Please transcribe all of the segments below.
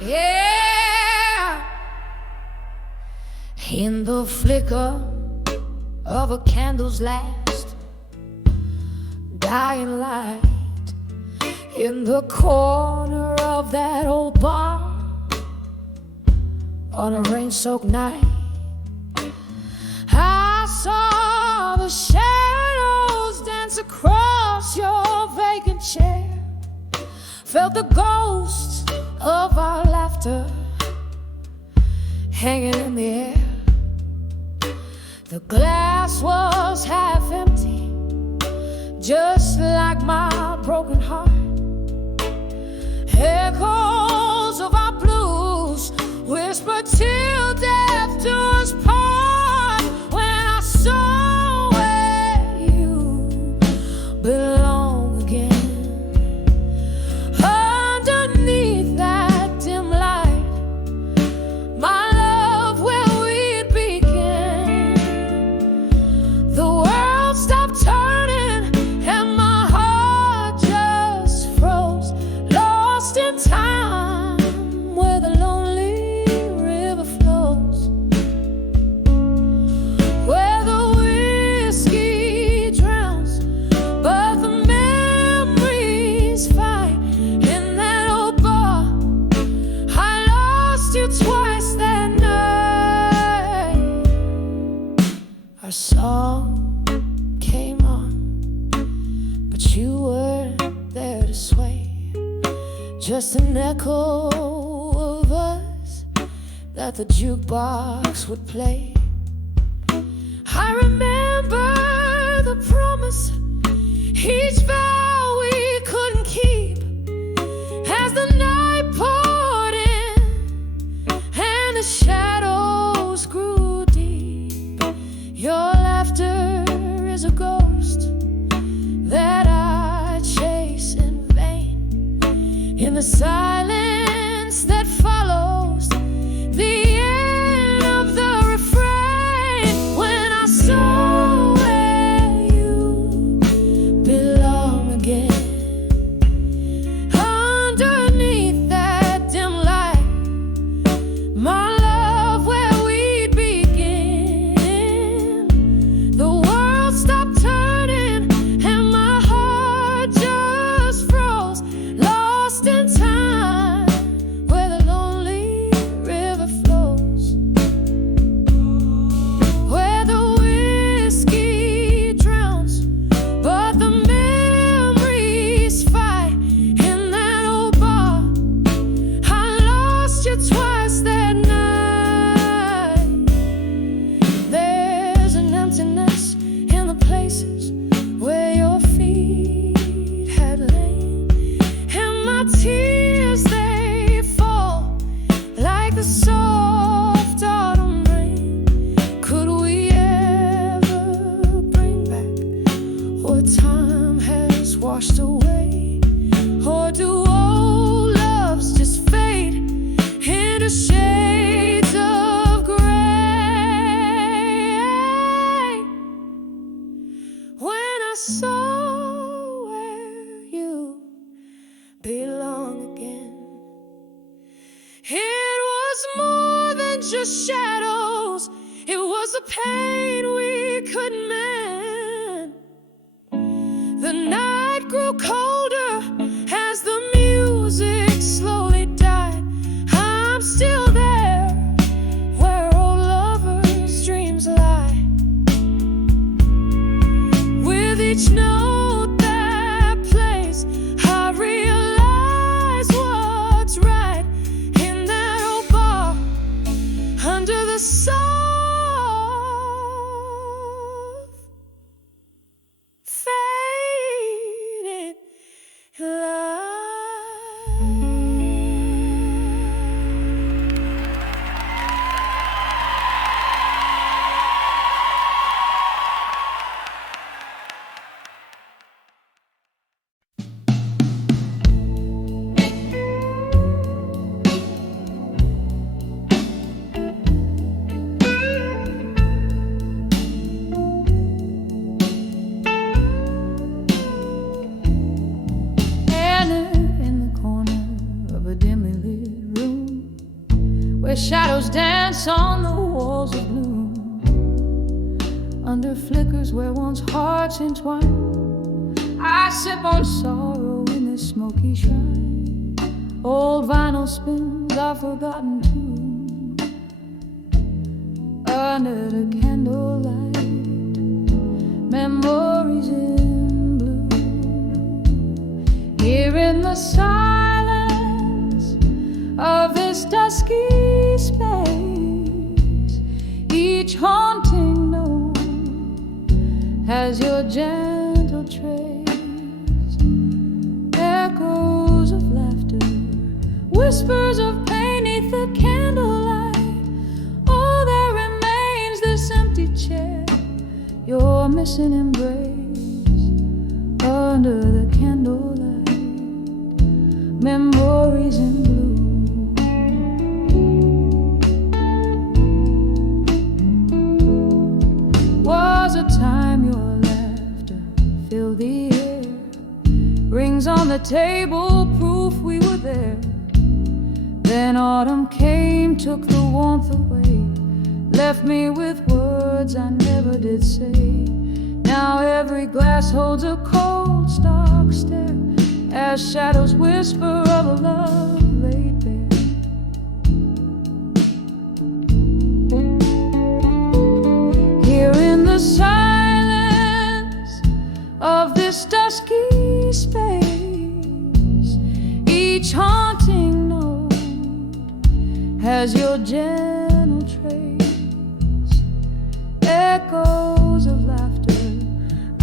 Yeah. In the flicker of a candle's last dying light, in the corner of that old bar on a rain-soaked night, I saw the shadows dance across your vacant chair, felt the ghosts of our laughter hanging in the air. The glass was half empty, just like my broken heart. Echoes of our blues whispered till death do us part. When I saw where you belong again, underneath that dim light, my love, where we'd begin. The world stopped turning and my heart just froze, lost in time where the lonely river flows, where the whiskey drowns but the memories fight. In that old bar I lost you twice that night. Our song came on, but you weren't there to sway, just an echo of us that the jukebox would play. I remember the promise, each vow we couldn't keep, as the night poured in and the shadows grew deep. Your laughter is a ghost that I chase in vain, in the silence that follows the end of the refrain. When I saw where you belong again, underneath that dim light, my love, where we'd begin. The world stopped turning and my heart just froze, lost in time where the lonely river flows, where the whiskey drowns but the memories fight. In that old bar I lost you twice that night. There's an emptiness in the places where your feet had lain, and my tears, they fall like the soft autumn rain. Could we ever bring back what time has washed away? Or do old loves just fade into shades of gray? When I saw where you belong again, it was more than just shadows, it was the pain we couldn't mend. The night grew colder as the music slowly died. I'm still there where old lovers' dreams lie, with each note that plays I realize what's right. In that old bar under the soft shadows dance on the walls of gloom, under flickers where once hearts entwine. I sip on sorrow in this smoky shrine. Old vinyl spins a forgotten tune, under the candlelight, memories in blue. Here in the silence of this dusky space, each haunting note has your gentle trace. Echoes of laughter, whispers of pain 'neath the candlelight. Oh, there remains this empty chair, your missing embrace, under the candlelight, memories in blue. Was a time your laughter filled the air, rings on the table, proof we were there. Then autumn came, took the warmth away, left me with words I never did say. Now every glass holds a cold, stark stare, as shadows whisper of a love laid bare. Here in the silence of this dusky space, each haunting note has your gentle trace. Echoes of laughter,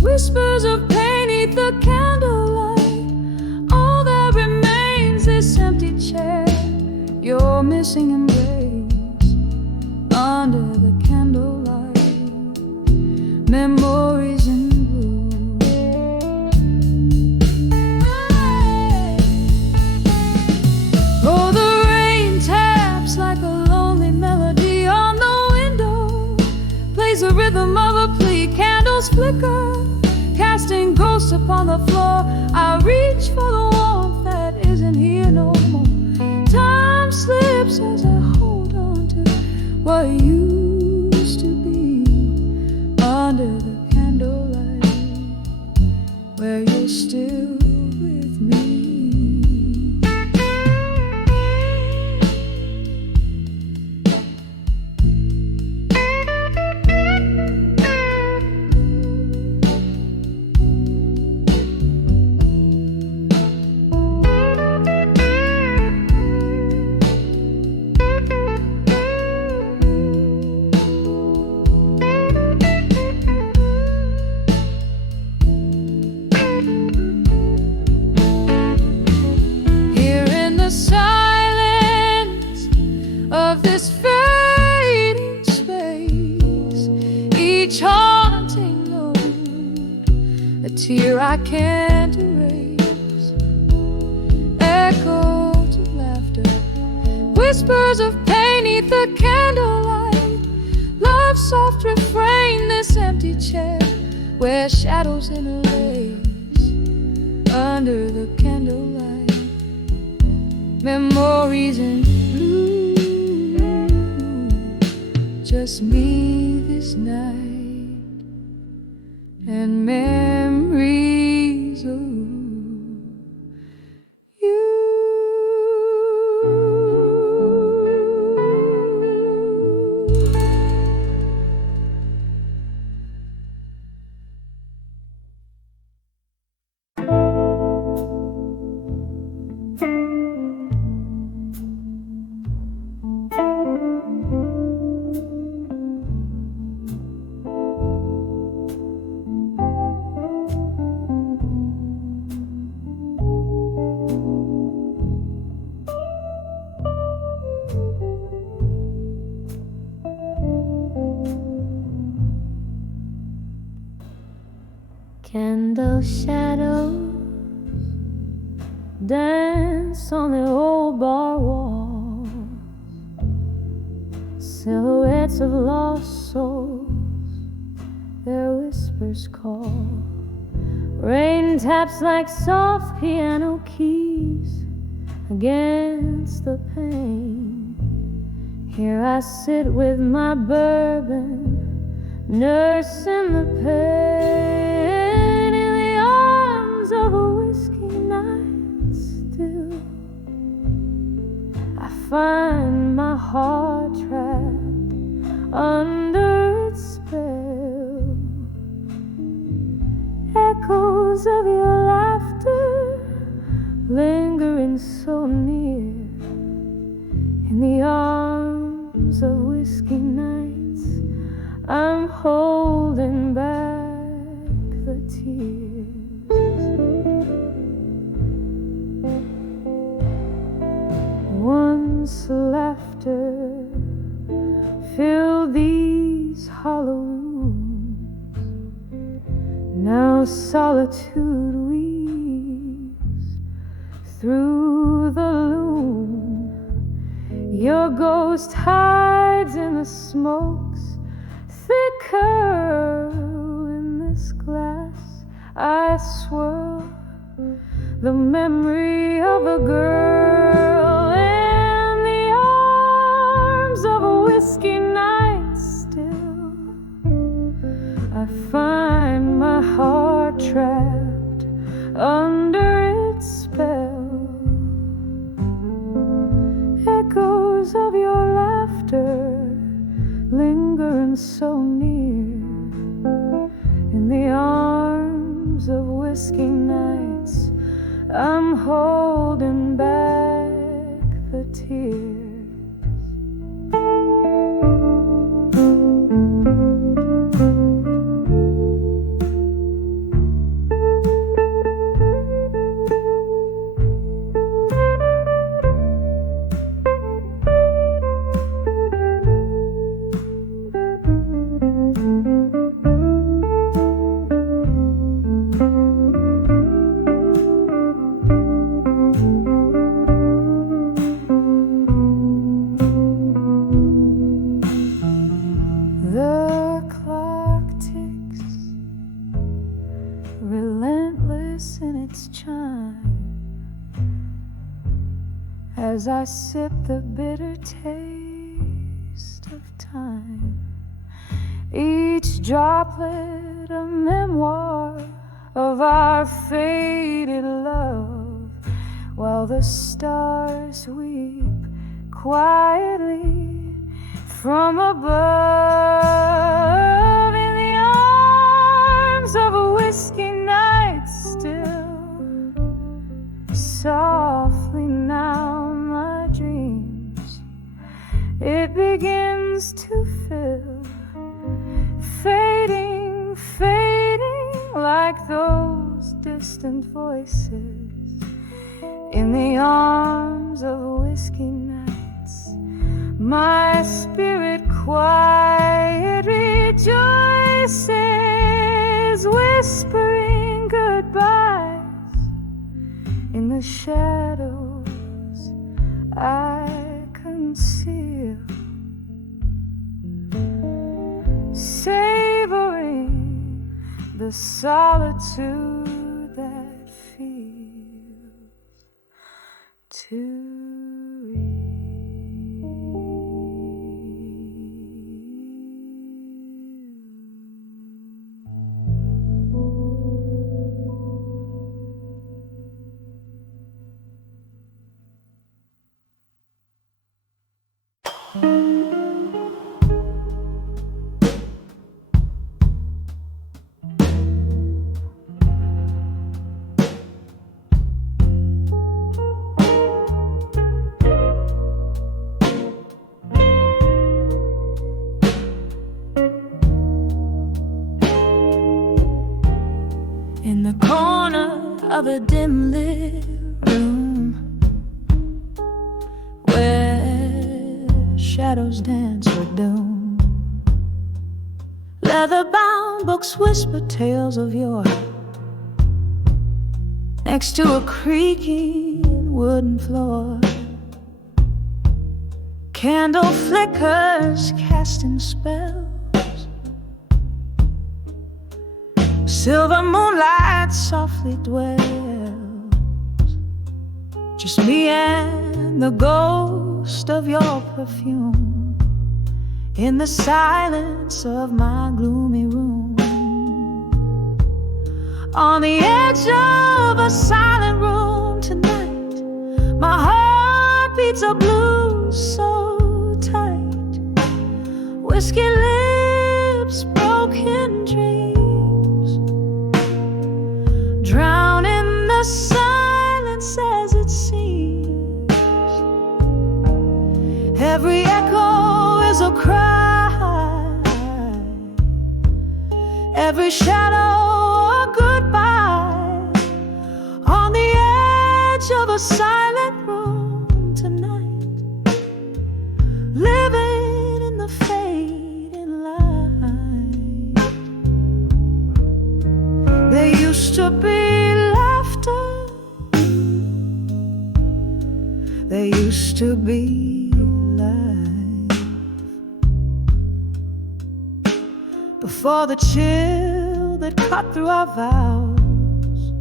whispers of pain 'neath the candlelight. All that remains this empty chair, your missing embrace, under the candlelight, memories in blue. Oh, the rain taps like a lonely melody on the window, plays the rhythm of a plea. Candles flicker, casting ghosts upon the floor. I reach for the warmth that isn't here no more. Time slips as I hold on to what used to be, under the candlelight, where you're still with me. Tear I can't erase, echoes of laughter, whispers of pain 'neath the candlelight. Love's soft refrain, this empty chair, where shadows interlace, under the candlelight, memories in blue. Just me this night, and memories of you. Candle shadows dance on the old bar wall, silhouettes of lost souls, their whispers call. Rain taps like soft piano keys against the pane. Here I sit with my bourbon, nursing the pain in the arms of a whiskey night still. I find my heart trapped under its spell. Echoes of your laughter lingering so near in the arms of whiskey nights. I'm holding back the tears. Once laughter filled these hollow rooms, now solitude weaves through the loom. Your ghost hides in the smokes, thick curl in this glass I swirl, the memory of a girl in the arms of a whiskey night still. I find my heart trapped under its spell. Echoes of your laughter lingering so near in the arms of whiskey nights. I'm holding back the tears. Relentless in its chime, as I sip the bitter taste of time. Each droplet a memoir of our faded love, while the stars weep quietly from above. In the arms of a whiskey night still, softly now my dreams it begins to fill, fading, fading like those distant voices in the arms of whiskey nights. My spirit quiet rejoices, whispering goodbyes in the shadows I conceal, savoring the solitude that feels too real. In the corner of a dim lit room where shadows dance for doom, leather-bound books whisper tales of yore, next to a creaking wooden floor. Candle flickers casting spells, silver moonlight softly dwells, just me and the ghost of your perfume. in the silence of my gloomy room. On the edge of a silent room tonight, my heart beats a blues so tight. Whiskey lips, broken dreams, drown in the silence as it seems. Every echo is a cry, every shadow a goodbye. On the edge of a silent room tonight, living in the fading light. There used to be laughter, there used to be life, before the chill that cut through our vows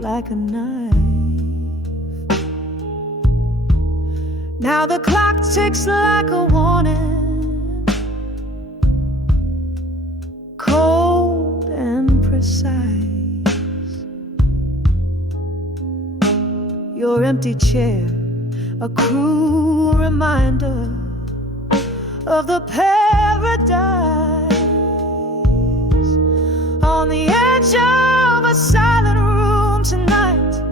like a knife. Now the clock ticks like a warning, cold and precise. Your empty chair, a cruel reminder of the paradise. On the edge of a silent room tonight,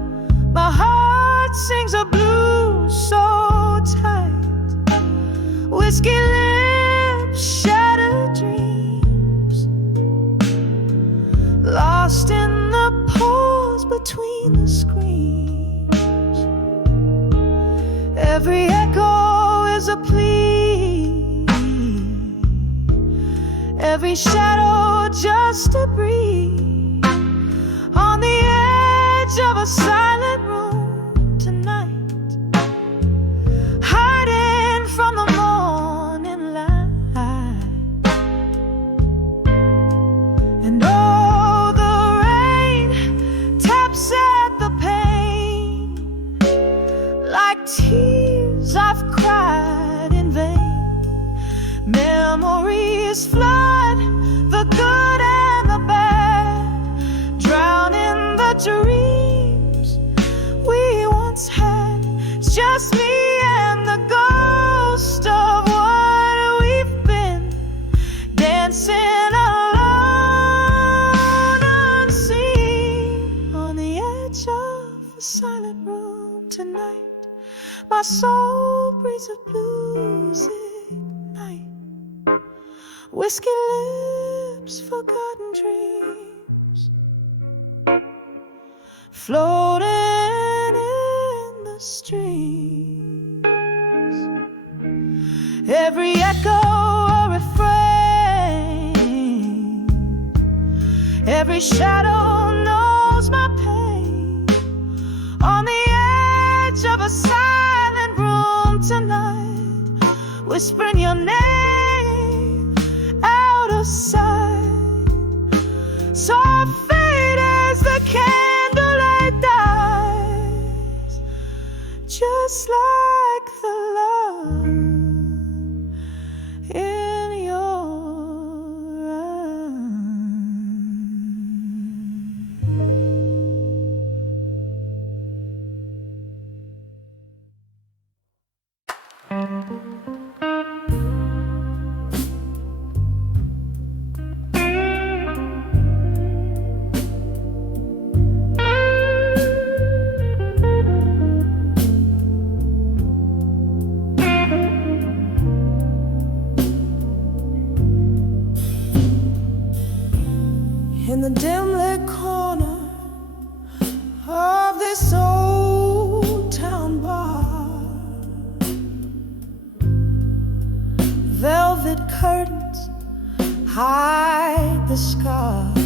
my heart sings a blues so tight. Whiskey lips, shattered dreams, lost in the pause between the screams. Every echo is a plea, every shadow just a breeze. On the edge of a silent room tonight, hiding from the morning light. And oh, the rain taps at the pane like tears I've cried in vain. Memories flood the good and the bad, drown in the dreams we once had. It's just me and the ghost of what we've been, dancing alone unseen. On the edge of a silent room tonight, my soul breathes a blues night. Whiskey lips, forgotten dreams, floating in the streams. Every echo a refrain, every shadow knows my pain. On the edge of a silent room tonight, whispering your name out of sight. So fade as the candlelight dies, just like the love in your eyes. In the dim-lit corner of this old town bar, velvet curtains hide the scars.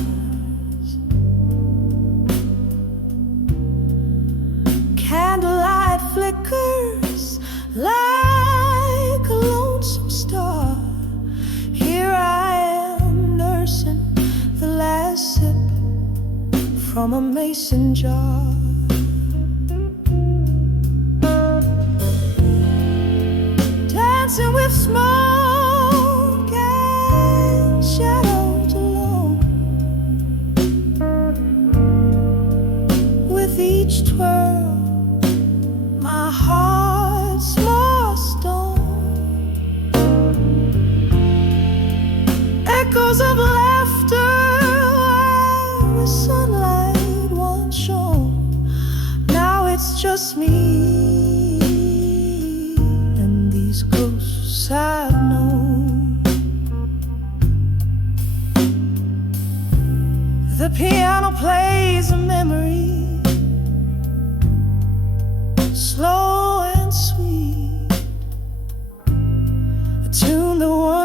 Candlelight flickers like a lonesome star. Here I am nursing the last sip from a mason jar. Dancing with smoke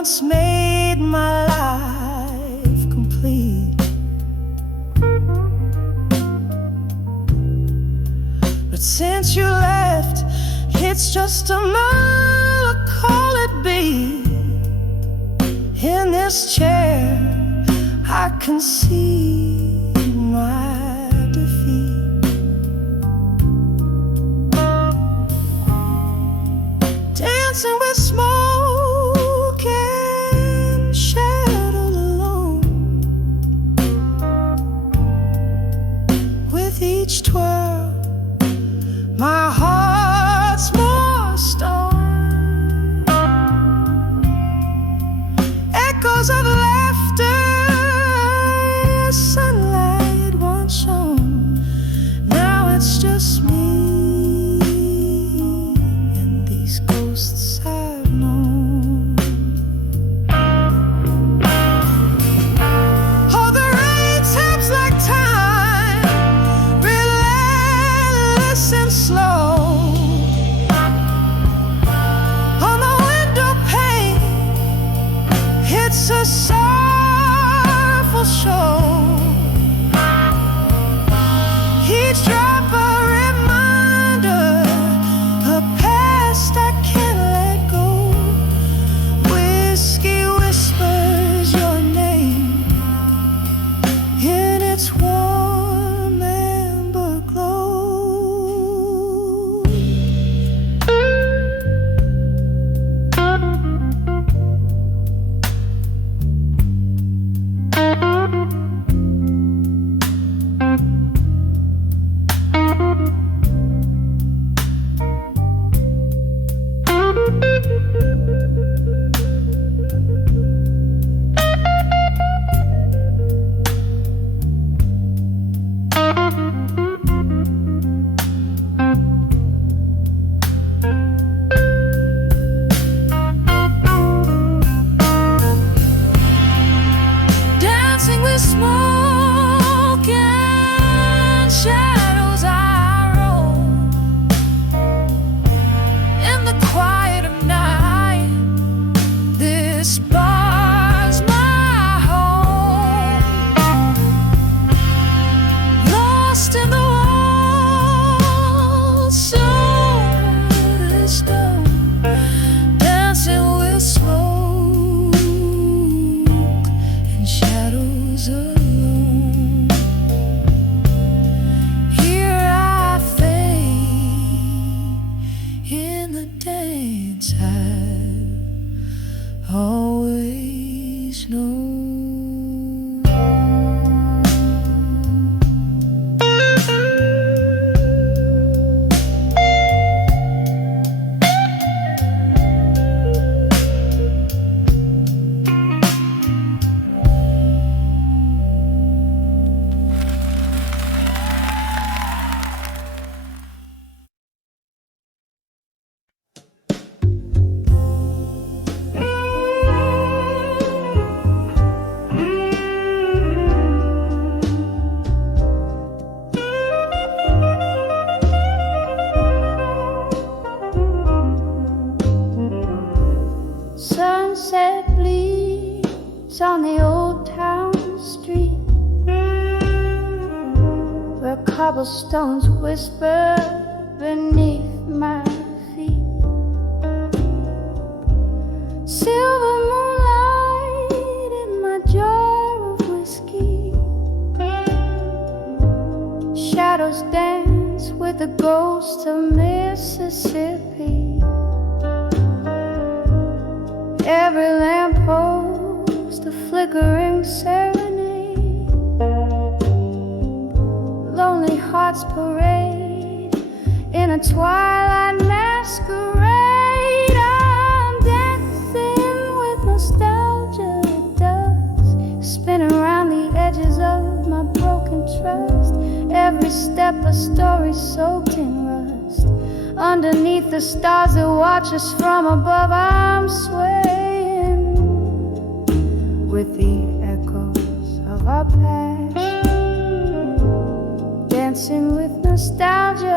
once made my life complete. But since you left, it's just another call it be. In this chair, I can see my defeat. Dancing with smoke and shadow alone. With each twirl, my heart's more stone. Echoes of laughter, sunlight once shone. Now it's just me and these ghosts I've known. Oh, the rain taps like time, relentless and slow. On the window pane, it's a sorrowful show. Each drop a reminder, a past I can't let go. Whiskey whispers your name in its warm amber glow. Dancing with smoke and shadows, I roll in the quiet of night. This bar's my home, lost in the walls, so the stone. Dancing with smoke and shadows alone. Here I fade in the dance I've always known. Sunset bleeds on the old town street, where cobblestones whisper beneath my feet. Silver moonlight in my jar of whiskey. Shadows dance with the ghost of Mississippi. Every lamppost a flickering serenade. Lonely hearts parade in a twilight masquerade. I'm dancing with nostalgia, it does, spinning around the edges of my broken trust. Every step a story soaked in rust. Underneath the stars that watch us from above, I'm swaying with the echoes of our past, dancing with nostalgia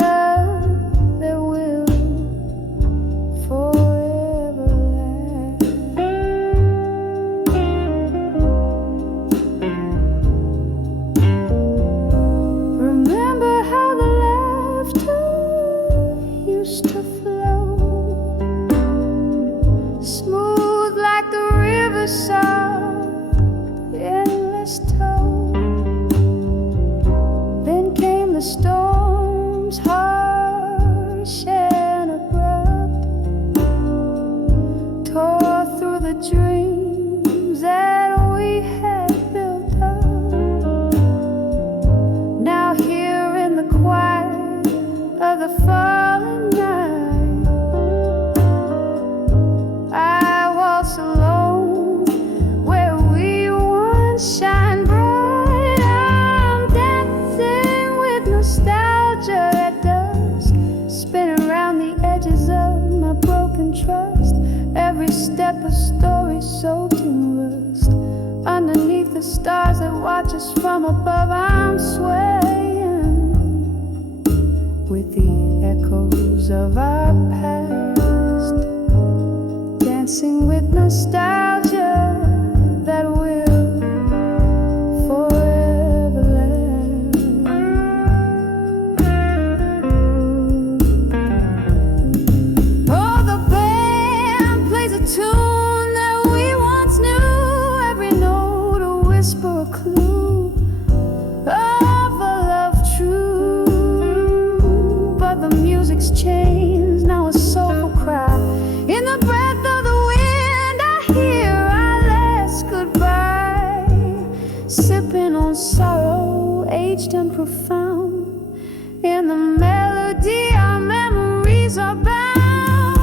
that will forever last. the dreams that we had built up. Now here in the quiet of the fallen night, I waltz alone where we once shine bright. I'm dancing with nostalgia at dusk, spinning around the edges of my broken trust. Every step a story soaked in rust. Underneath the stars that watch us from above, I'm swaying with the echoes of our past, dancing with nostalgia that will forever last. Oh, the band plays a tune that we once knew, every note a whisper, a clue of a love true. But the music's changed, now a soulful cry. In the breath of the wind, I hear our last goodbye, sipping on sorrow, aged and profound. In the melody, our memories are bound.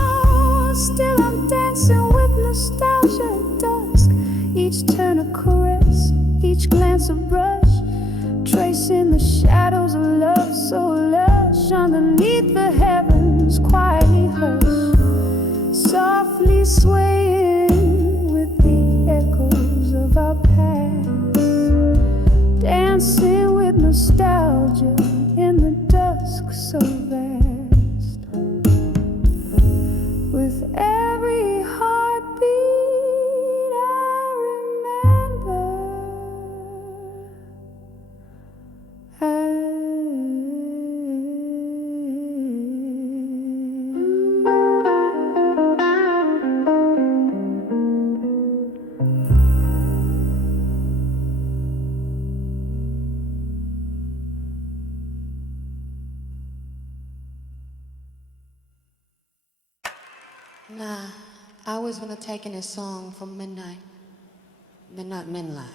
Still I'm dancing with nostalgia at dusk, each turn a caress, each glance a brush, tracing the shadows of love so lush. Underneath the heavens quietly hush, softly swaying with the echoes of our past, dancing with nostalgia in the dusk so vast. With every heartbeat I remember, Nah, I was gonna take in a song from Midnight Moonlight.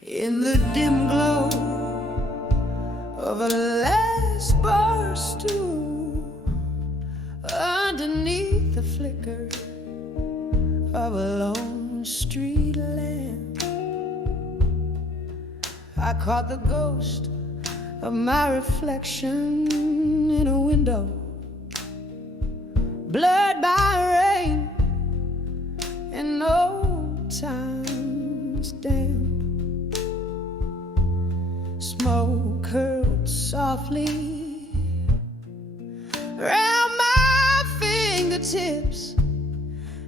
in the dim glow of a last bar stool, underneath the flicker of a lone street lamp, I caught the ghost of my reflection in a window, blurred by rain and old time's damp. Smoke curled softly round my fingertips,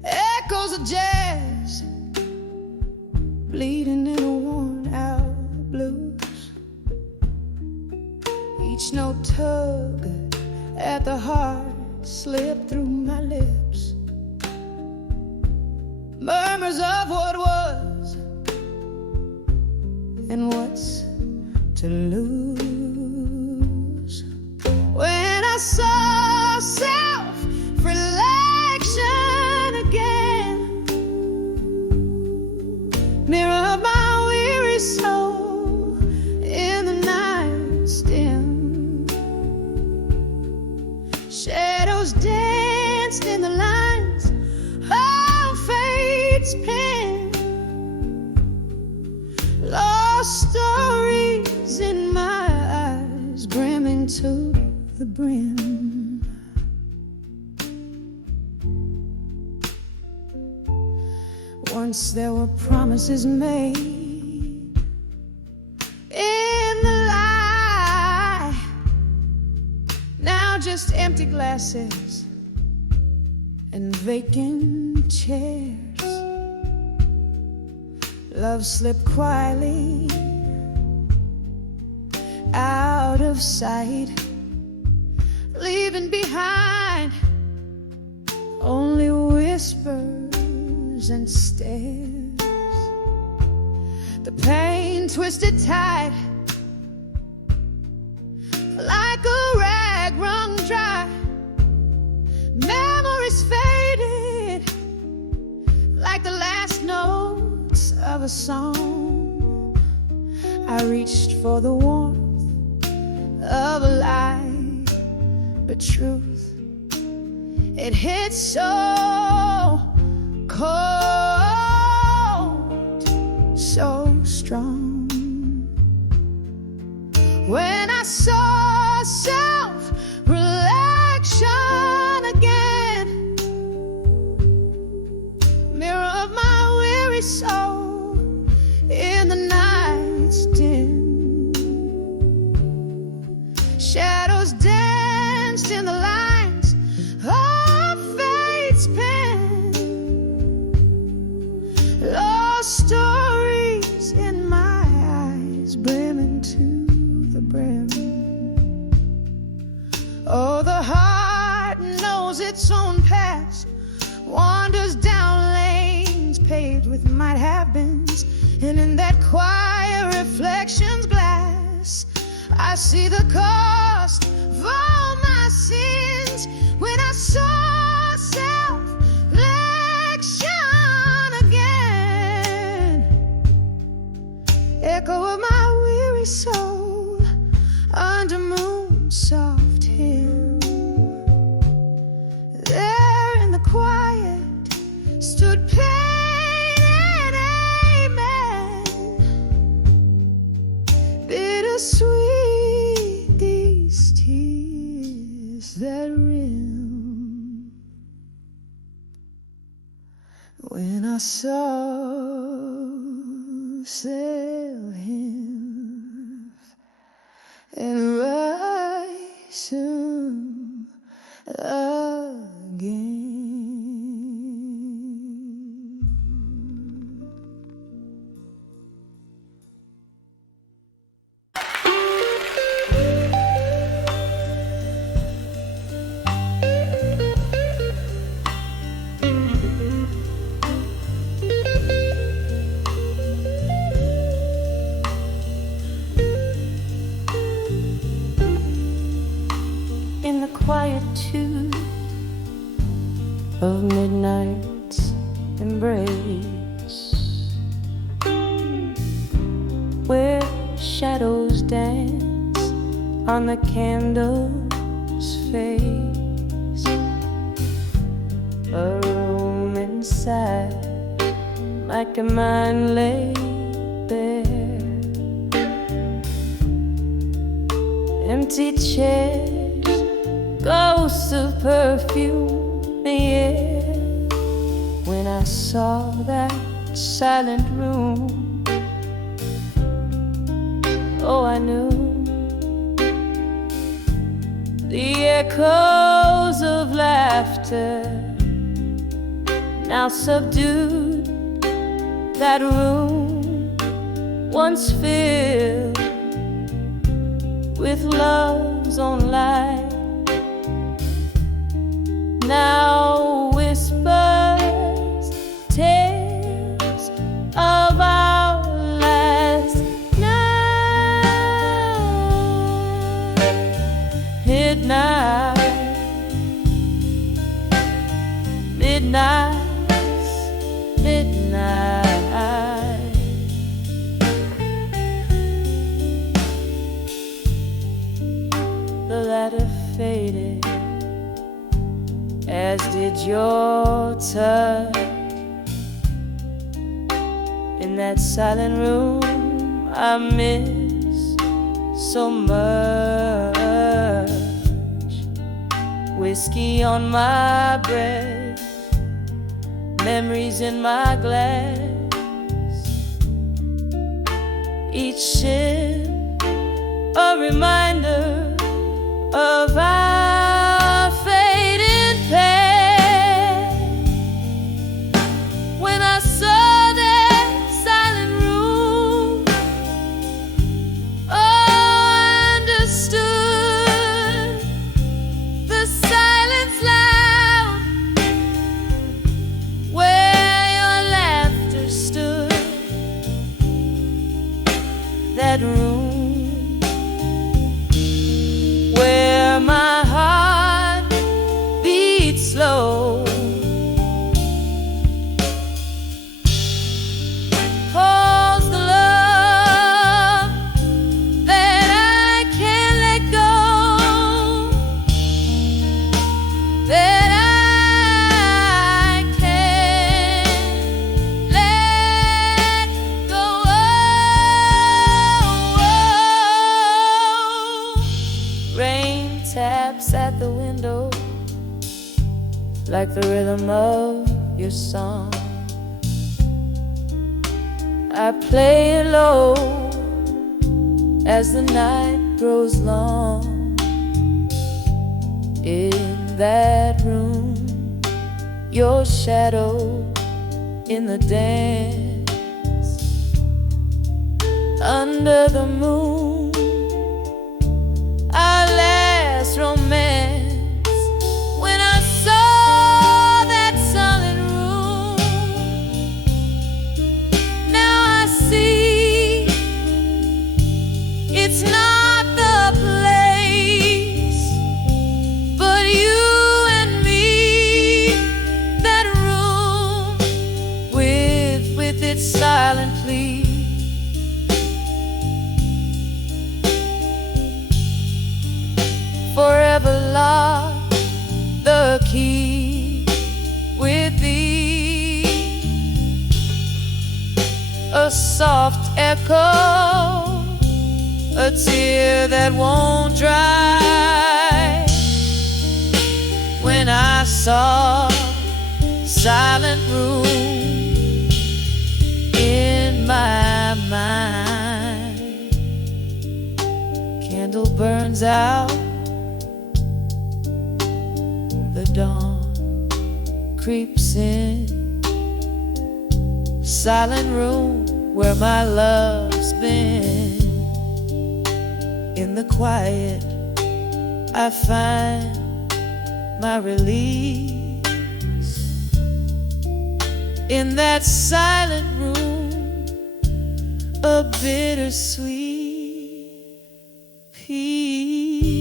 echoes of jazz bleeding in a worn-out blues. Each note tug at the heart slipped through my lips, murmurs of what was and what's to lose. When I saw self-reflection again, mirror of my weary soul in the night's dim, shadows danced in the lines of fate's pen, lost stories in my eyes, brimming to the brim. Once there were promises made in the lie, now just empty glasses and vacant chairs. Love slipped quietly out of sight, leaving behind only whispers and stares. The pain twisted tight like a rag wrung dry. Memories faded like the last notes of a song. I reached for the warmth of a lie, but truth, it hit so cold, so strong. When I saw self-reflection again, mirror of my weary soul in the night's dim, shadows danced in the lines of fate's pen, lost stories in my eyes brimming to the brim. Oh, the heart knows its own past, wanders down lanes paved with might have beens, and in that quiet reflection's glass I see the cost of all my sins. When I saw self-reflection again, echo of my weary soul under moon's soft hymn. There in the quiet stood pain and amen, bittersweet these tears that rim. When I saw sail him and rise him again. In the quietude of midnight's embrace, where shadows dance on the candle's face, a room inside like a mind laid bare, empty chairs, ghosts of perfume in the air. When I saw that silent room, oh, I knew the echoes of laughter now subdued that room once filled with love's own light. Now whispers tales of our last night. Midnight, midnight, midnight. The latter faded, as did your touch. In that silent room I miss so much. Whiskey on my breath, memories in my glass, each sip a reminder of our faded past. When I saw that silent room, oh, I understood the silence loud taps at the window like the rhythm of your song. I play it low as the night grows long. In that room, your shadow in the dance. Under the moon, our last romance. When I saw that solid room, now I see it's not the place, but you and me. That room with its silent plea. Forever lock the key with thee. A soft echo, a tear that won't dry. When I saw silent room in my mind, candle burns out. The dawn creeps in. Silent room where my love's been. In the quiet I find my release. In that silent room, a bittersweet peace.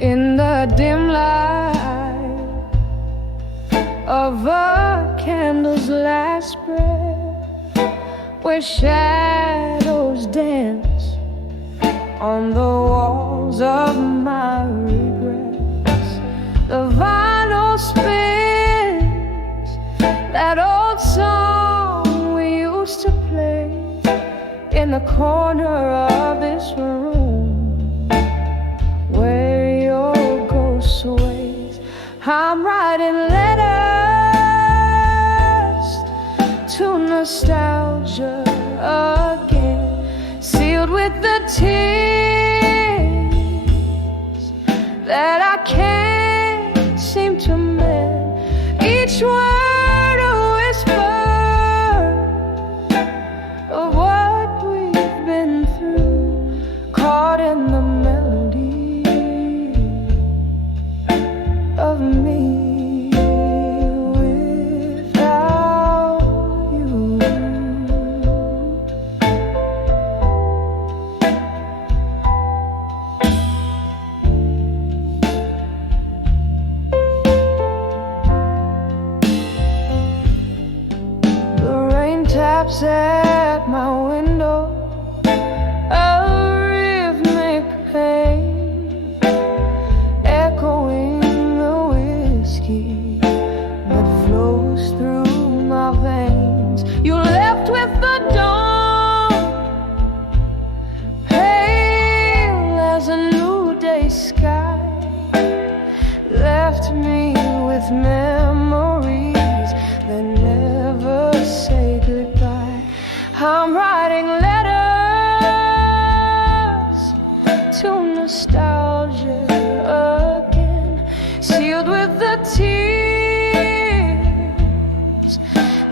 In the dim light of a candle's last breath, where shadows dance on the walls of my regrets, the vinyl spins that old song we used to play in the corner of this room where your ghost sways. I'm writing letters to nostalgia again, sealed with the tears that I can't seem to mend. Each word a whisper of what we've been through, caught in the melody of me without you. taps at my window, a rhythmic pain, echoing the whiskey that flows through my veins. You left with the dawn, pale as a new day sky, left me with memories that never say goodbye. I'm writing letters to nostalgia again, sealed with the tears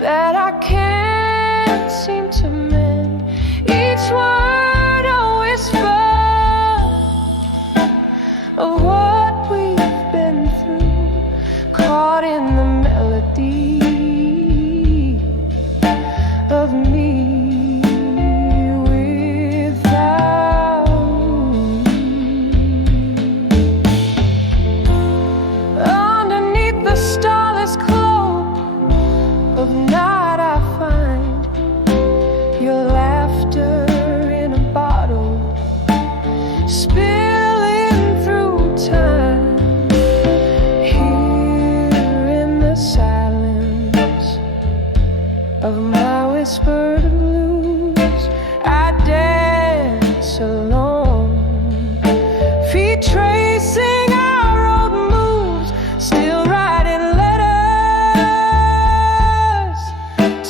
that I can't seem to mend. Each word a whisper of what we've been through, caught in the melody of me without you. Underneath the starless cloak of night, I find your laughter in a bottle, spilling through time. Here in the silence of my whispered blues, I dance alone, feet tracing our road moves, still writing letters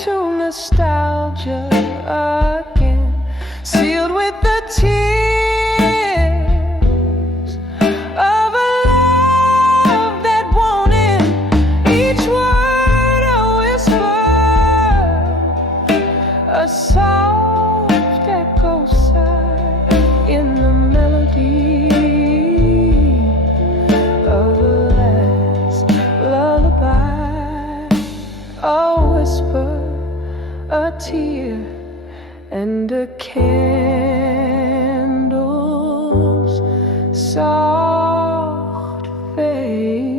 to nostalgia again, sealed with the tears of a love that won't end. Each word a whisper, a soft echo sigh in the melody of the last lullaby. A whisper, a tear, and a candle's soft fade.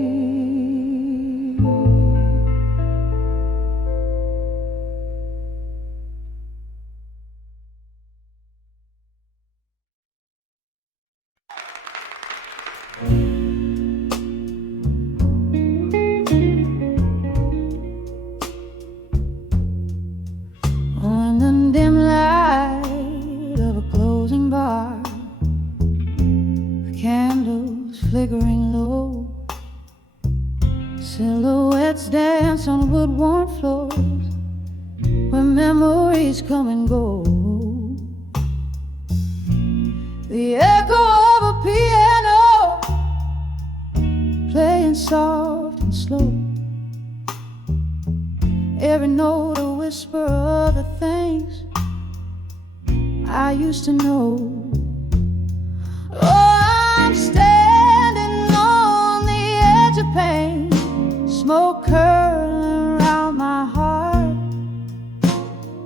On the dim light of a closing bar, the candles flickering low, silhouettes dance on wood-worn floors where memories come and go. The echo of a piano playing soft and slow, every note a whisper of the things I used to know. Oh, I'm standing on the edge of pain, smoke curling around my heart,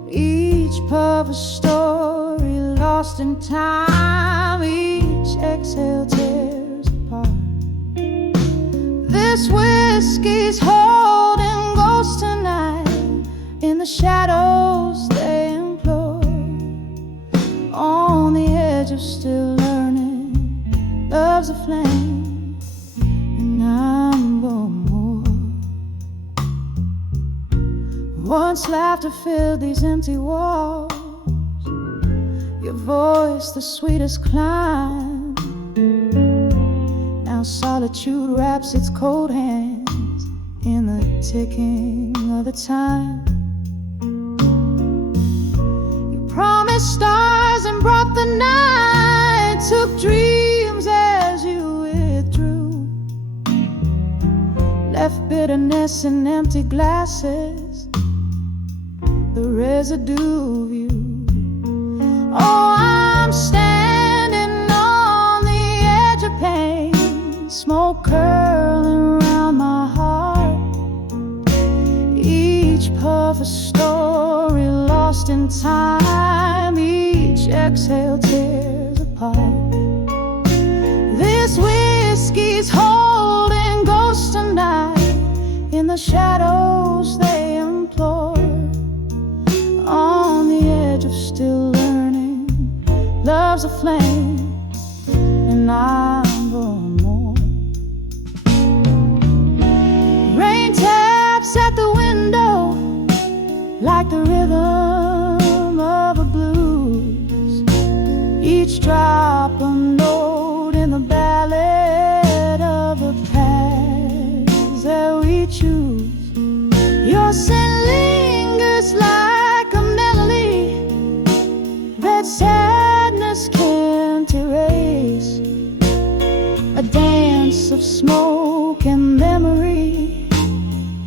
each puff a story lost in time, each exhale tears apart. This whiskey's holding ghosts tonight, in the shadows they implore, on the edge of still learning, love's a flame, and I'm born more. Once laughter filled these empty walls, your voice the sweetest climb. Now solitude wraps its cold hands in the ticking of the time. Promised stars and brought the night, took dreams as you withdrew, left bitterness in empty glasses, the residue of you. Oh, I'm standing on the edge of pain, smoke curling around my heart, each puff a story lost in time, each exhale tears apart. This whiskey's holding ghosts tonight, in the shadows they implore, on Love's a flame, and I'm growing more. Rain taps at the window like the rhythm of a blues. Each drop a note in the ballad of the paths that we choose. Your scent lingers like a melody that sadness can't erase. A dance of smoke and memory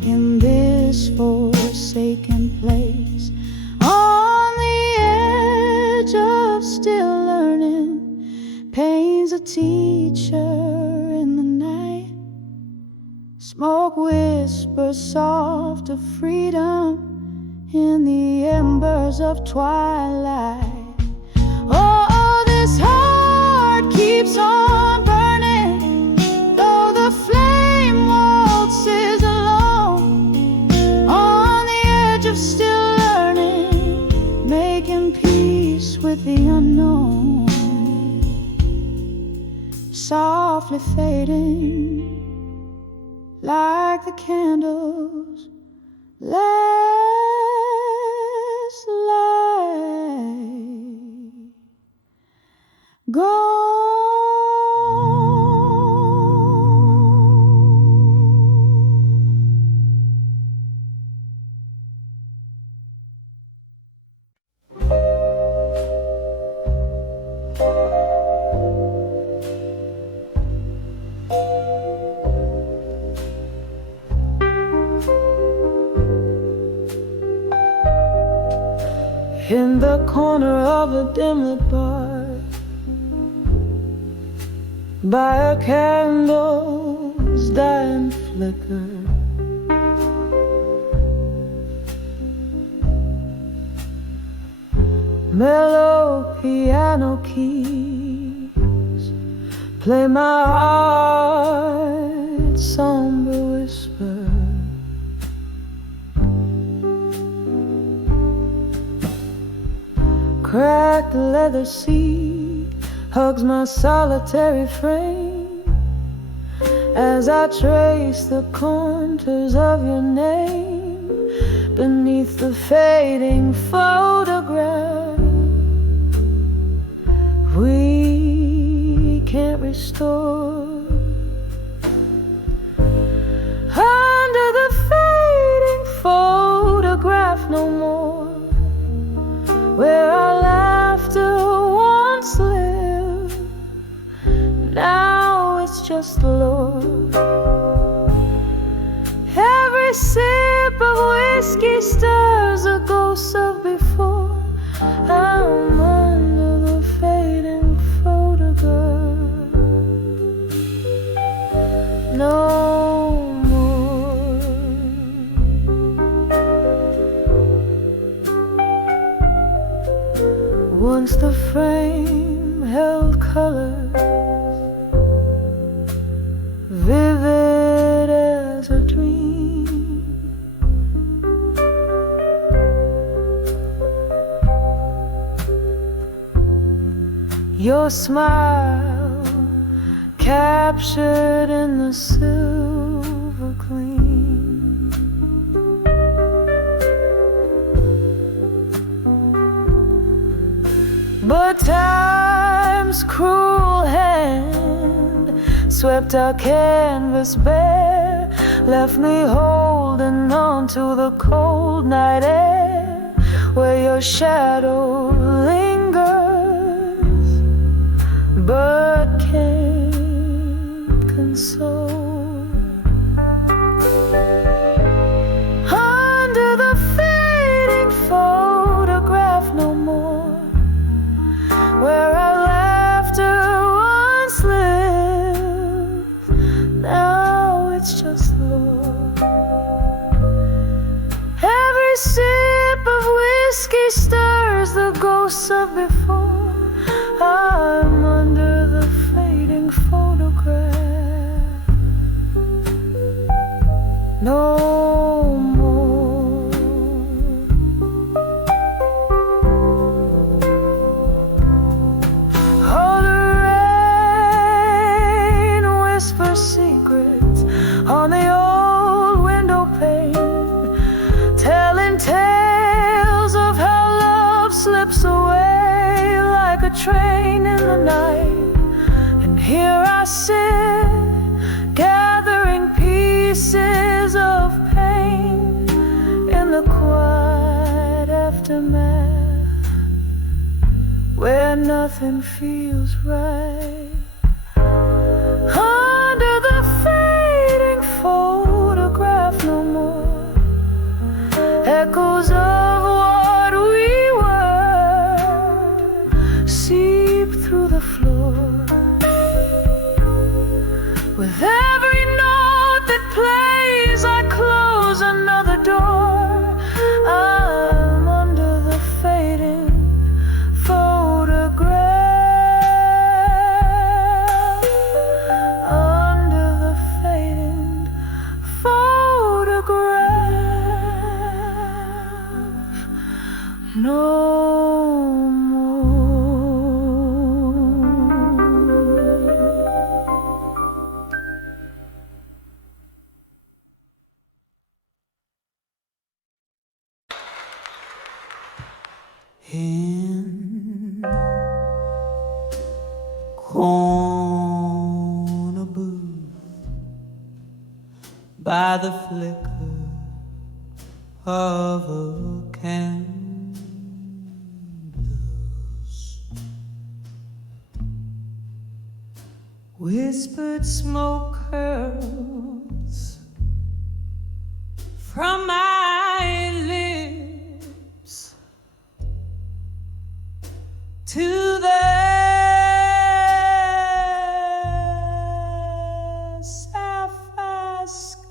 in this forsaken place. On the edge of still learning, pain's a teacher in the night. Smoke whispers soft of freedom in the embers of twilight. Oh, this heart keeps on burning, though the flame waltzes alone. On the edge of still learning, making peace with the unknown. Softly fading like the candles last light gone. In the corner of a dim-lit bar, by a candle's dying flicker, mellow piano keys play my heart's somber whisper. Cracked leather seat hugs my solitary frame as I trace the contours of your name beneath the fading photograph. We can't restore. Under the fading photograph no more, where our laughter once lived, now it's just the Lord. Every sip of whiskey stirs a ghost of before. I'm under the fading photograph. No more. Once the frame held colors, vivid as a dream. Your smile captured in the silver gleam. But time's cruel hand swept our canvas bare, left me holding on to the cold night air, where your shadow lingers but can't console. Under the fading photograph no more, where our laughter once lived, now it's just Lord. Every sip of whiskey stirs the ghosts of before. I'm under the fading photograph. No more. train in the night, and here I sit, gathering pieces of pain in the quiet aftermath, where nothing feels right. Under the fading photograph, no more echoes of what we were seep through the floor. With every note that plays, I close another door. I'm under the fading photograph, under the fading photograph, no more. In corner booth by the flicker of a candles, whispered smoke curls from my lips to the sapphire sky.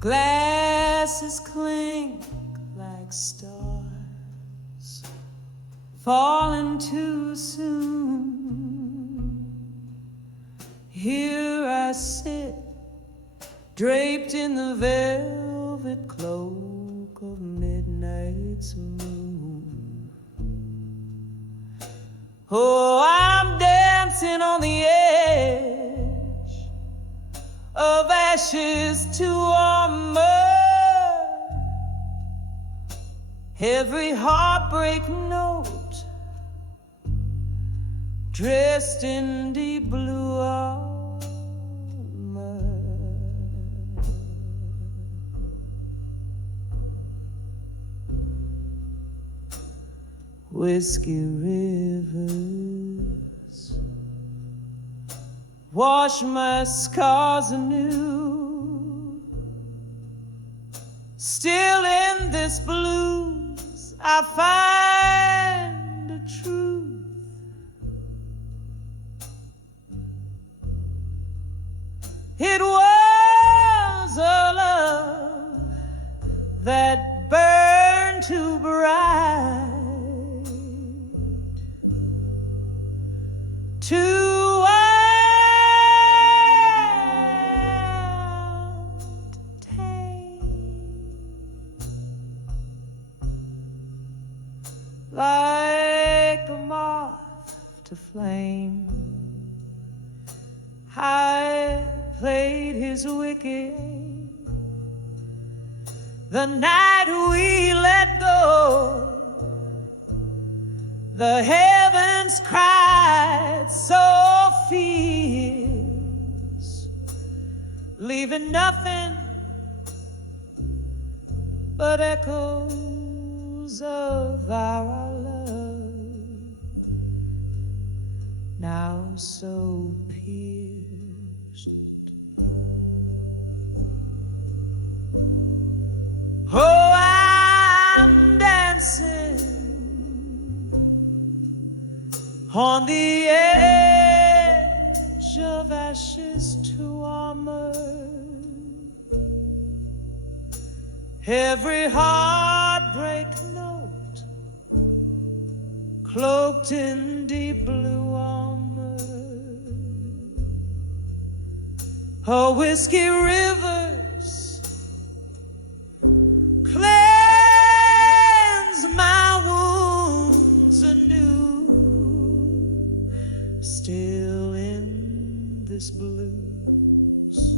Glasses clink like stars falling too soon. Here I sit, draped in the velvet cloak of midnight's moon. Oh, I'm dancing on the edge of ashes to armor. Every heartbreak note dressed in deep blue armor. Whiskey rivers wash my scars anew. Still in this blues I find a truth. It was a love that burned too bright to like a moth to flame. I played his wicked the night we let go. The heavens cried so fierce, leaving nothing but echoes of our love, now so pierced. Oh, I'm dancing on the edge of ashes to armor. Every heartbreak note cloaked in deep blue armor. Oh, whiskey rivers cleanse my wounds anew. Still in this blues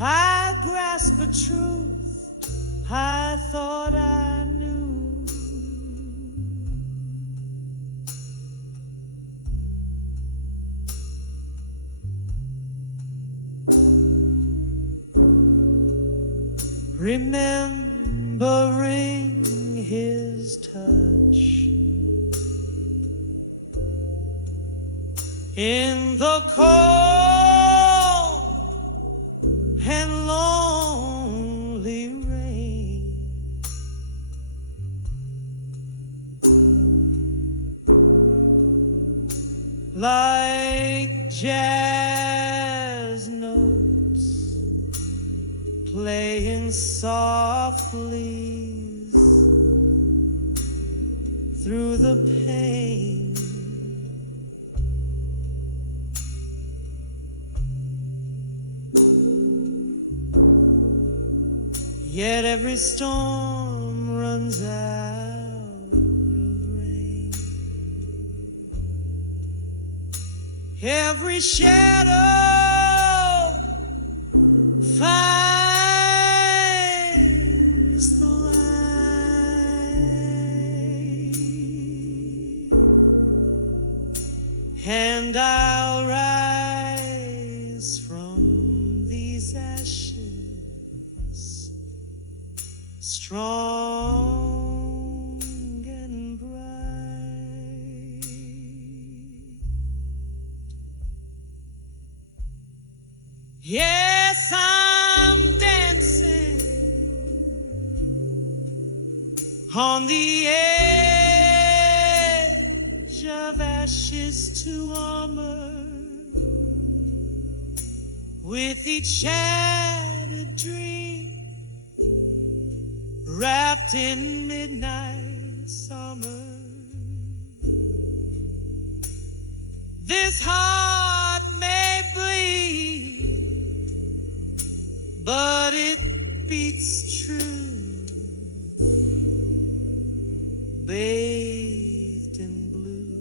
I grasp a truth I thought I knew. remembering his touch in the cold and lonely rain. Like jazz notes playing softly through the pain. Yet every storm runs out of rain. Every shadow finds the light, and I'll rise from these ashes strong and bright. Yes, I'm dancing on the edge of ashes to armor, with each shattered dream wrapped in midnight summer. This heart may bleed, but it beats true, bathed in blue.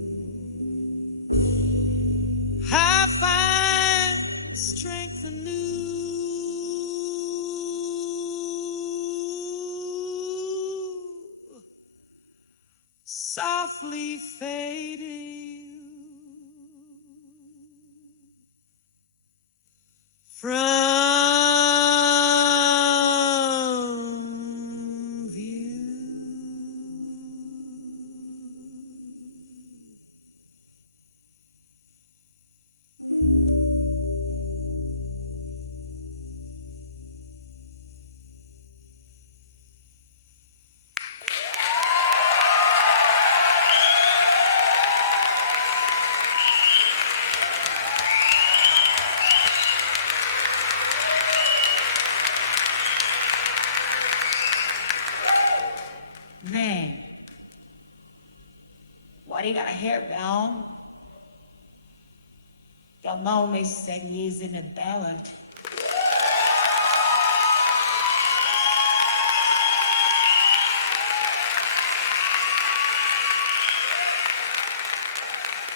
I find strength anew, softly fading from view. Man, why do you got a hair down? Your mom said he's in a ballad.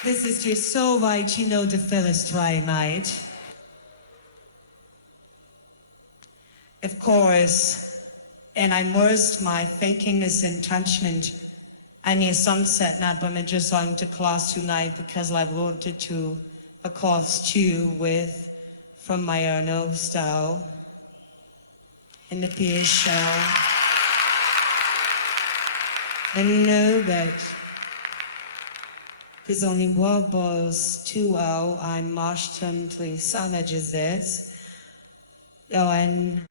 This is just so right, you know the fellas try, mate. Of course, and I immersed my fakiness intention and a sunset not but I just going to class tonight because I wanted to a costume with from my own style in the peer show. And know that there's only one boss too well I marched them to the savages this. Oh, and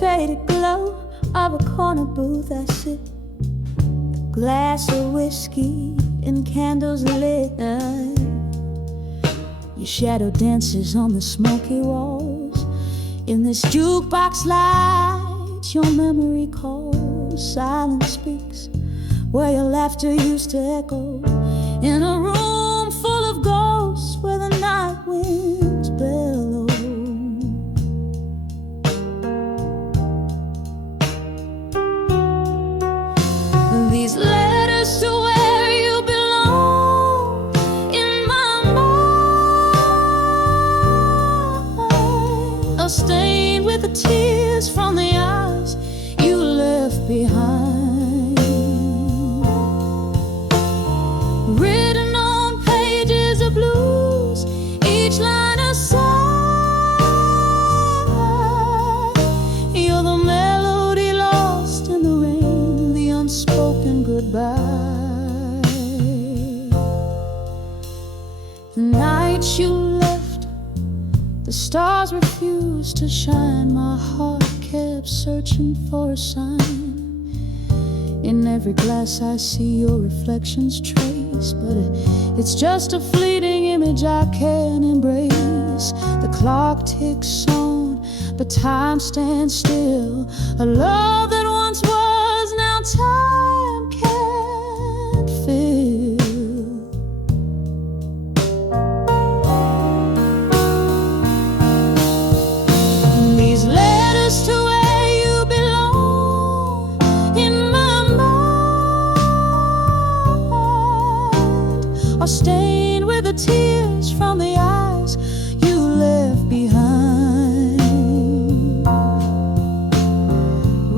faded glow of a corner booth I sit, glass of whiskey and candles lit. Your shadow dances on the smoky walls. In this jukebox light, your memory calls. Silence speaks where your laughter used to echo. In a room full of ghosts where the night winds bellow. These letters to where you belong in my The night you left, the stars refused to shine. My heart kept searching for a sign. In every glass I see your reflections trace, but it's just a fleeting image I can't embrace. The clock ticks on, but time stands still. A love that once was, now time can't fill. These letters to where you belong in my mind are stained with the tears from the eyes you left behind.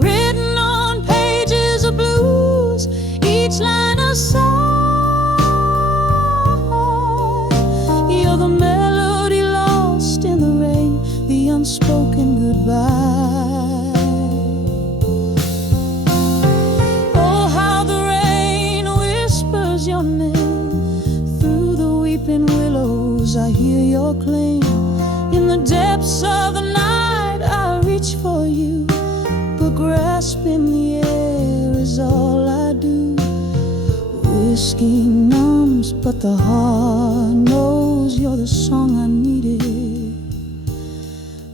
Written on pages of blues, each line a sigh. You're the melody lost in the rain, the unspoken goodbye. Oh, how the rain whispers your name through the weeping willows. I hear your claim. In the depths of the night I reach for you, but grasping the air is all I do. Whiskey numbs, but the heart knows you're the song I needed,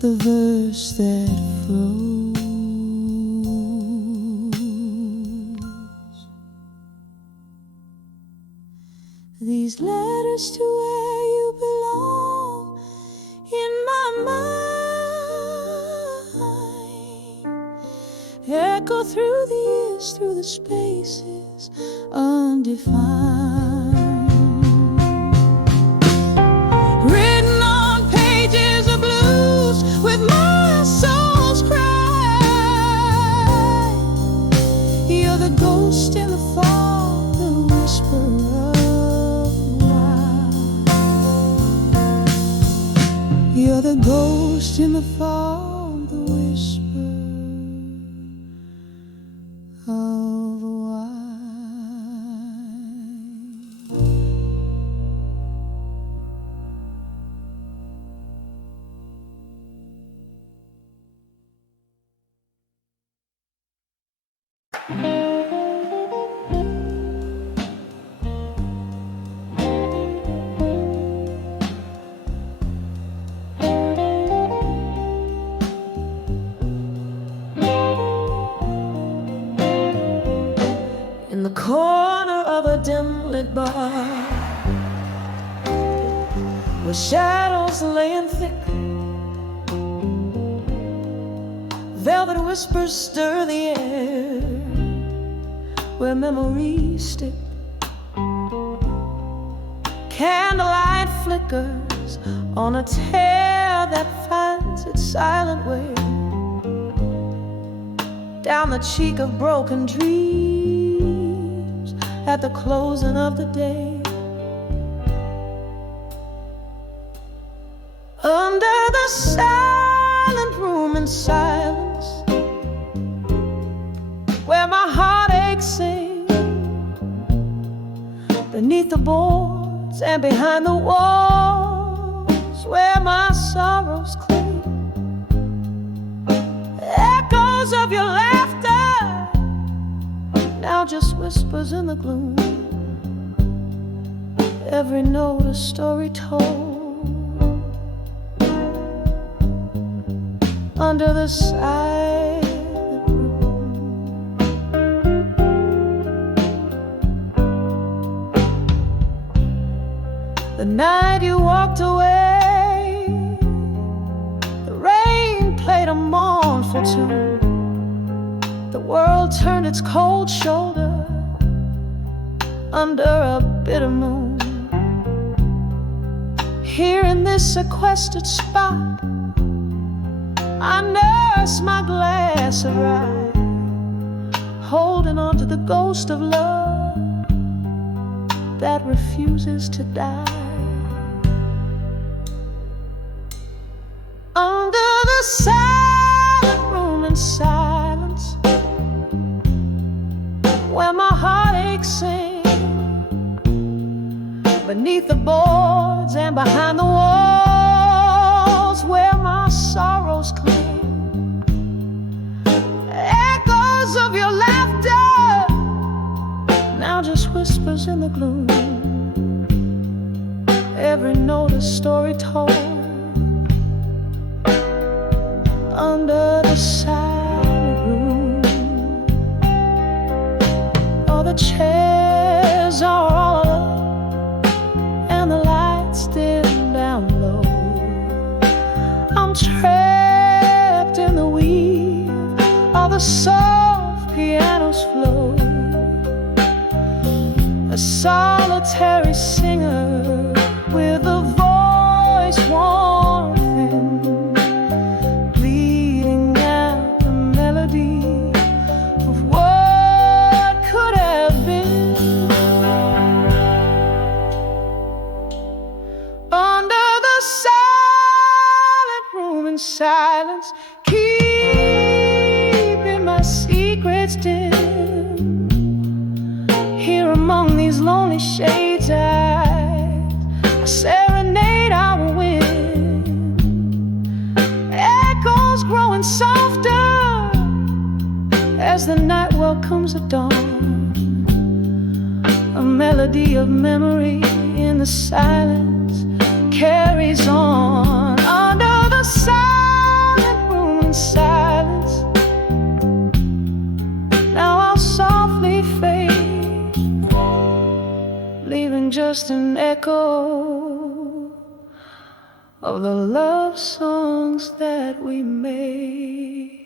the verse that froze. These letters to where you belong in my mind echo through the years, through the spaces undefined. Written on pages of blues with my soul's cry. You're the ghost in the fog, the whisper of why. You're the ghost in the fog, the whisper of why. In the corner of a dim-lit bar, where shadows laying thick, velvet whispers stir the air, where memories stick. Candlelight flickers on a tear that finds its silent way down the cheek of broken dreams at the closing of the day. Under the silent room in silence, where my heartache sings, beneath the boards and behind the walls, where my sorrows cling, echoes of your laughter, now just whispers in the gloom. Every note a story told, under the silent room. The night you walked away, the rain played a mournful tune. The world turned its cold shoulder under a bitter moon. Here in this sequestered spot, I nurse my glass of rye, holding on to the ghost of love that refuses to die. Under the silent room in silence, where my heartache sings, beneath the boards and behind the walls where my sorrows cling. Echoes of your laughter, now just whispers in the gloom. Every note a story told under the silent room. Oh, the chairs are all alone and the lights dim down low. I'm trapped in the weave of the soft piano's flow, a solitary singer with a voice worn thin, bleeding out the melody of what could have been. Under the silent room in silence, keeping my secrets dim. Here among these lonely shades, I serenade our wind. Echoes growing softer as the night welcomes the dawn. A melody of memory in the silence carries on. Under the silent room in silence, now I'll softly fade, leaving just an echo of the love songs that we made.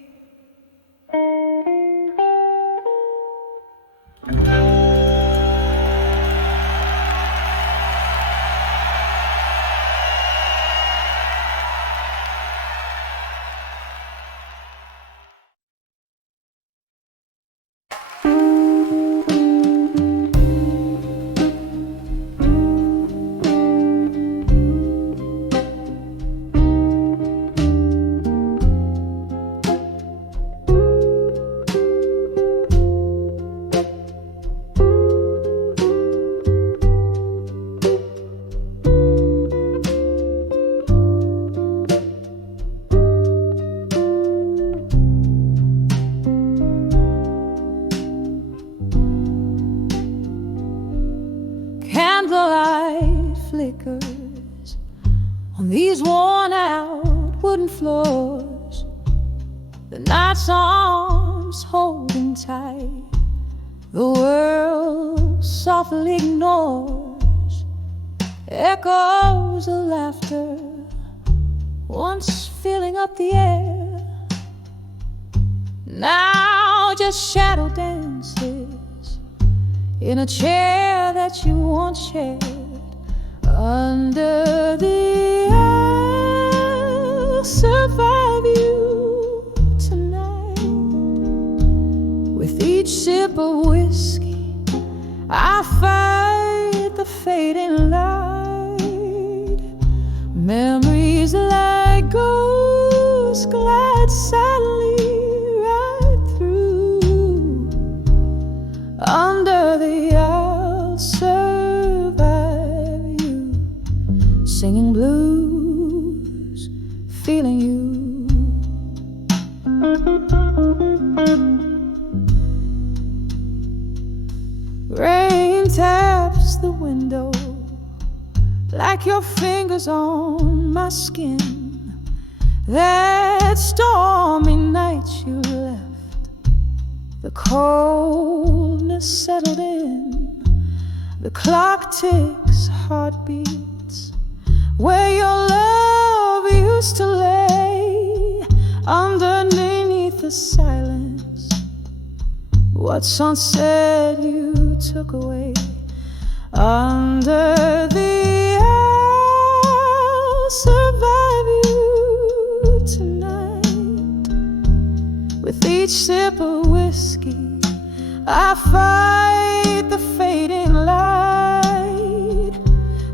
Candlelight flickers on these worn out wooden floors, the night's arms holding tight, the world softly ignores. Echoes of laughter once filling up the air, now just shadow dances in a chair that you once shared. Under the I'll survive you tonight. With each sip of whiskey, I fight the fading light. Memories like ghosts glide silently right through. Under the I'll survive you, singing blues, feeling you. Rain taps the window like your fingers on my skin. That stormy night you left, the coldness settled in. The clock ticks, heartbeats where your love used to lay. Underneath the silence, what's unsaid you took away. Under the I'll survive you tonight. With each sip of whiskey, I fight the fading light.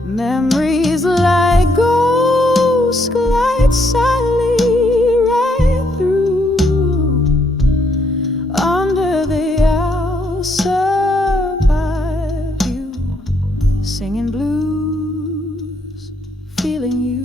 Memories like ghosts glide silently right through. Under the I'll survive you, singing blues. feeling you.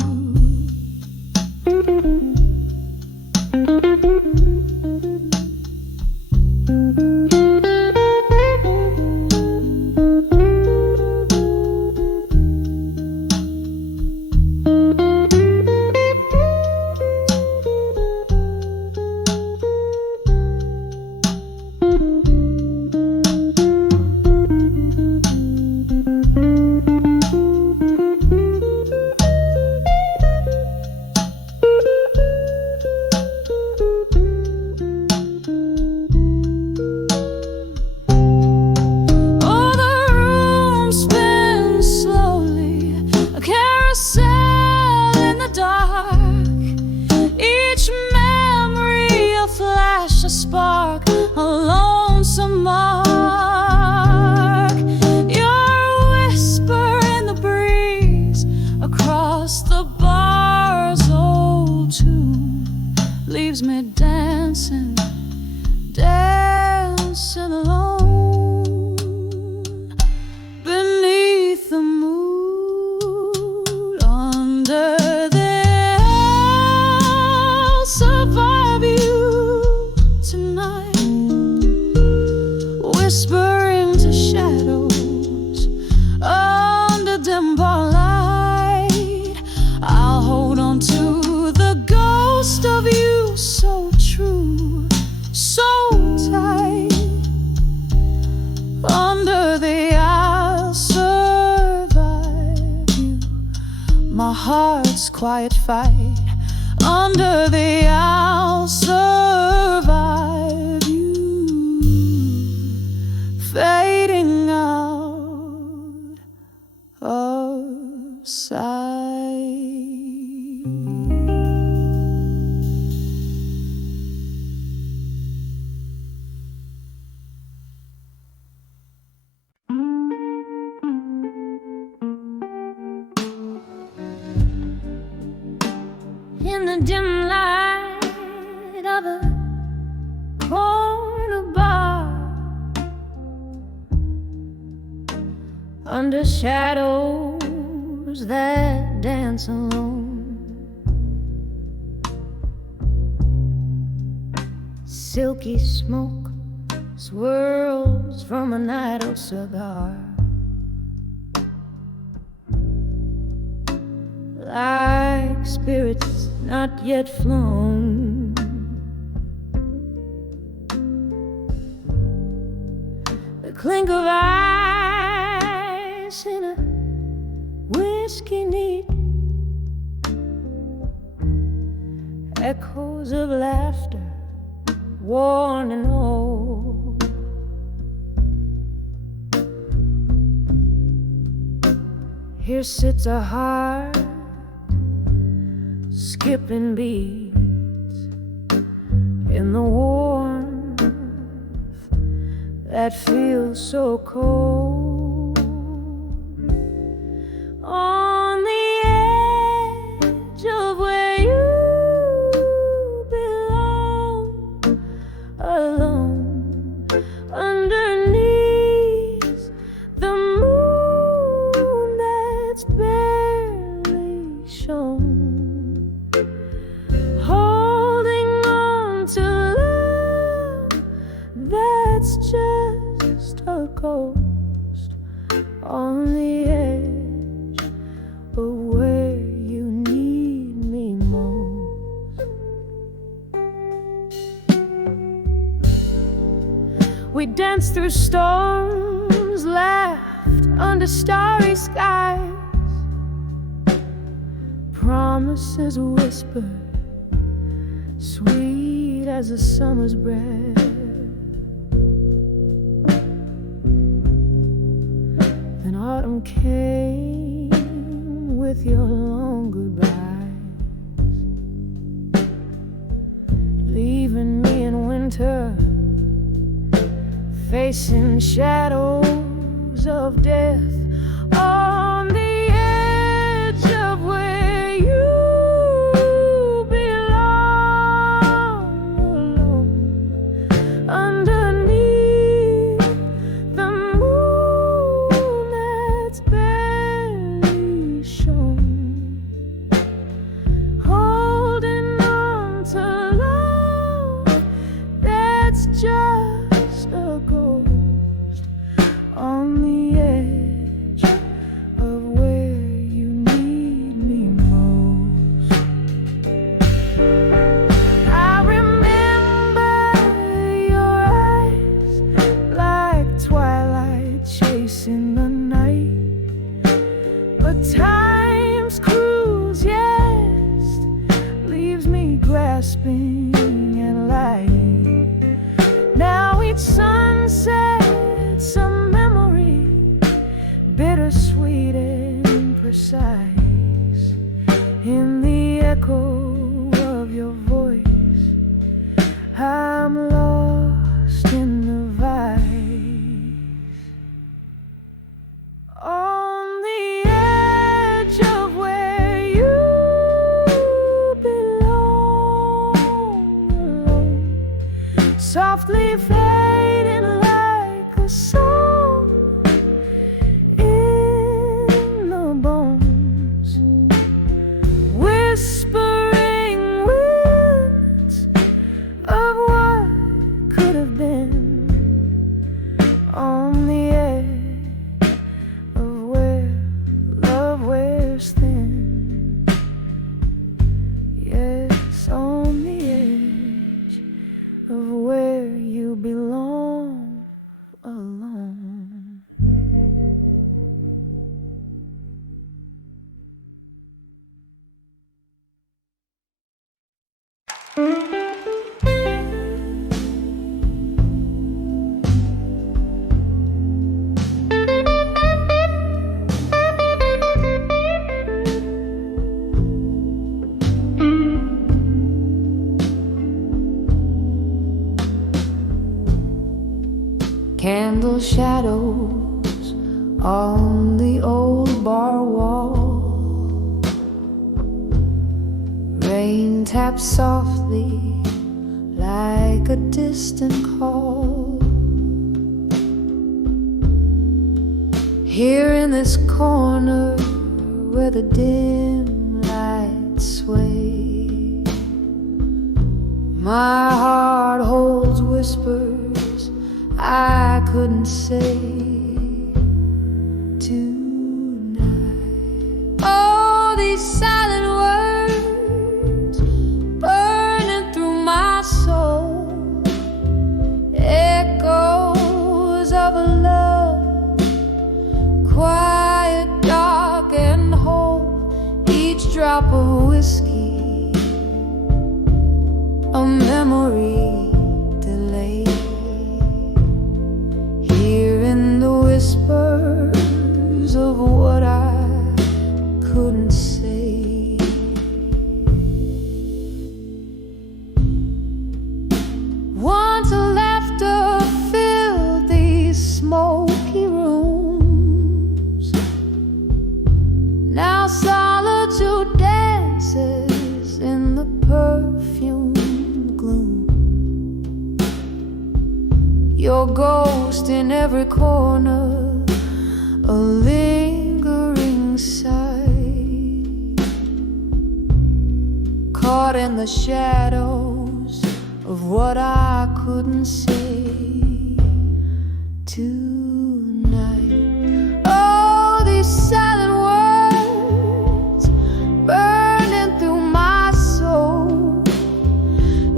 Quiet fight under the I'll survive you, fading out of sight. In the dim light of a corner bar, under shadows that dance alone, silky smoke swirls from an idle cigar. Like spirits not yet flown, the clink of ice in a whiskey neat, echoes of laughter worn and old. Here sits a heart skipping beats in the warmth that feels so cold. On the edge of where you belong, alone underneath the moon that's barely shown. Just a ghost on the edge of where you need me most. We danced through storms, laughed under starry skies, promises whispered, sweet as a summer's breath. Autumn came with your long goodbyes, leaving me in winter, facing shadows of death. On the edge of where you belong, alone underneath the moon that's barely shown. A time's cruise, yes, leaves me grasping at light. Now each sunset's a memory, bittersweet and precise. In the echo of your voice, I'm lost in the vice. On the edge of where you belong, alone, softly fading like a song in the bones, whispering winds of what could have been. On the edge of where love wears thin, yes, on the edge of where you belong, alone. Candle shadows on the old bar wall, rain taps softly like a distant call. Here in this corner where the dim lights sway, my heart holds whispers I couldn't say tonight. Oh, these silent words burning through my soul, echoes of a love, quiet, dark, and whole. Each drop of whiskey, a memory delayed. Hearing the whispers of what I couldn't say. Once laughter filled these smoky rooms, now solitude dances in the perfume gloom. Your ghost in every corner, a lingering sight, caught in the shadows of what I couldn't say tonight. Oh, these silent words burning through my soul,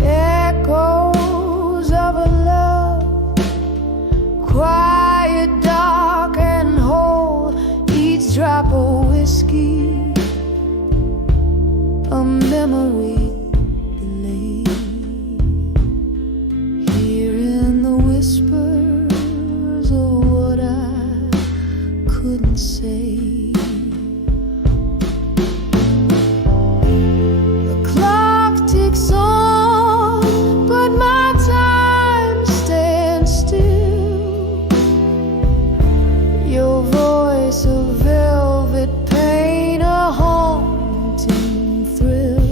echoes of a love, quiet, dark, and whole. Each drop of whiskey, a memory delayed. Hearing the whispers of what I couldn't say. The clock ticks on, but my time stands still. Your voice a velvet pain, a haunting thrill.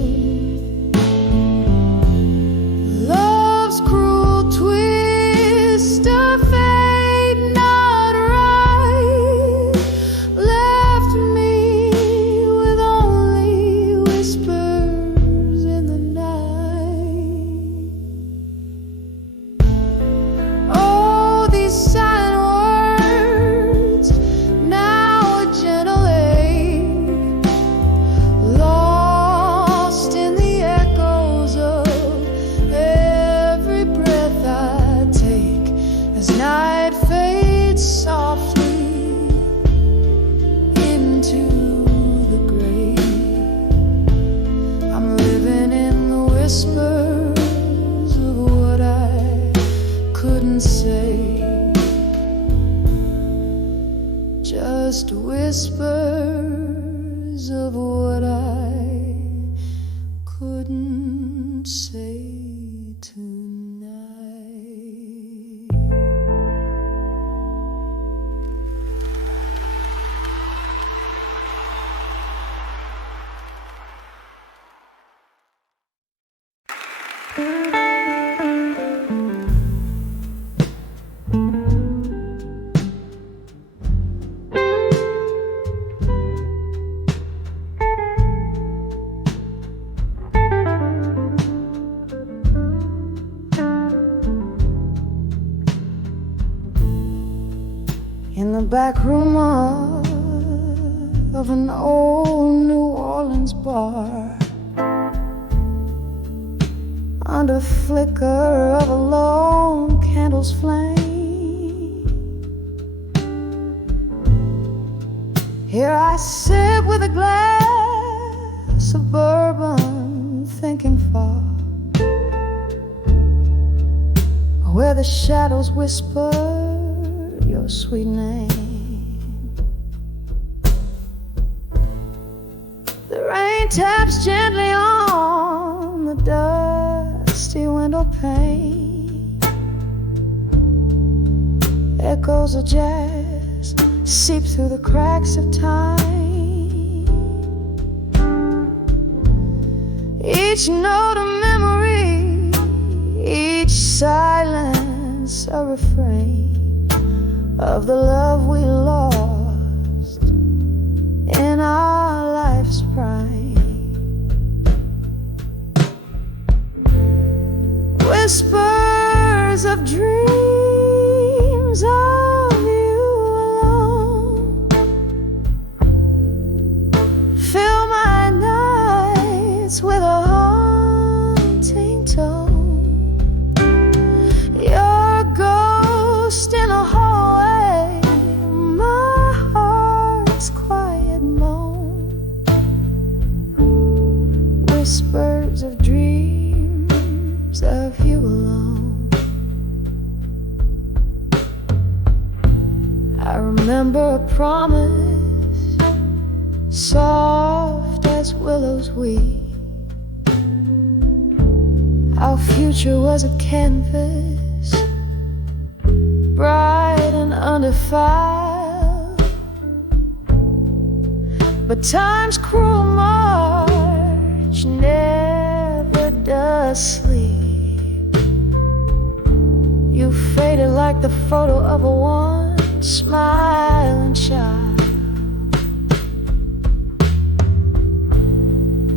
In the back room of an old New Orleans bar, under the flicker of a lone candle's flame, here I sit with a glass of bourbon, thinking far, where the shadows whisper your sweet name. The rain taps gently on the dusty window pane. Echoes of jazz seep through the cracks of time. Each note a memory, each silence a refrain of the love we lost in our life's prime. Whispers of dreams of you alone fill my nights with a haunting tone. Your ghost in a hallway, my heart's quiet moan. Whispers of dreams of you alone. I remember a promise, soft as willows weep. Our future was a canvas, bright and undefiled, but time's cruel march never does sleep. You faded like the photo of a once smiling child.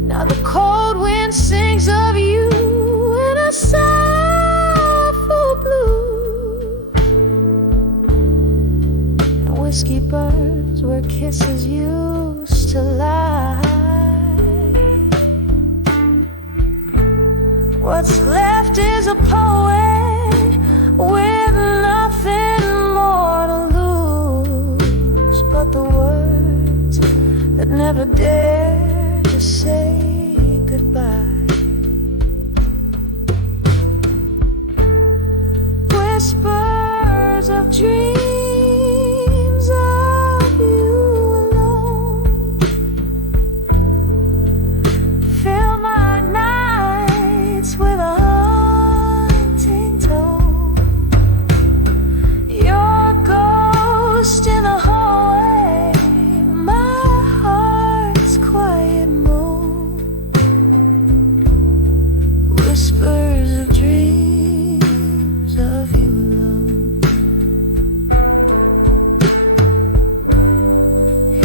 Now the cold wind sings of you in a sorrowful blue, and whiskey burns where kisses used to lie. What's left is a poet with nothing more to lose but the words that never dare to say goodbye. Whispers of dreams of you alone fill my nights with a haunting tone. Your ghost in the hallway, my heart's quiet moan. Whispers of dreams of you alone.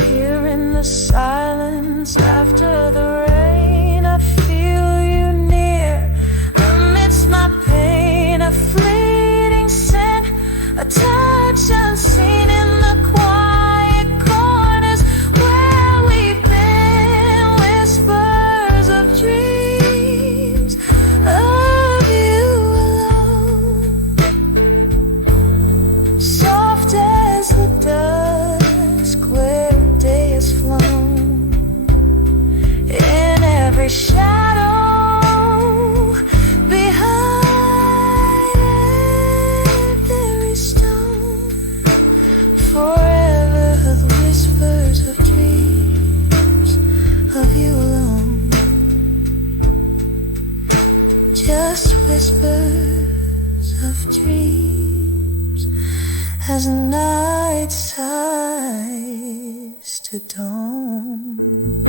Here in the silence after the rain, I feel you near. Amidst my pain, a fleeting scent, a touch unseen in the quiet corners where we've been. Whispers of dreams of you alone, soft as the dusk where day has flown. In every shadow, behind every stone, forever the whispers of dreams of you alone. Just whispers of dreams as night sighs to dawn.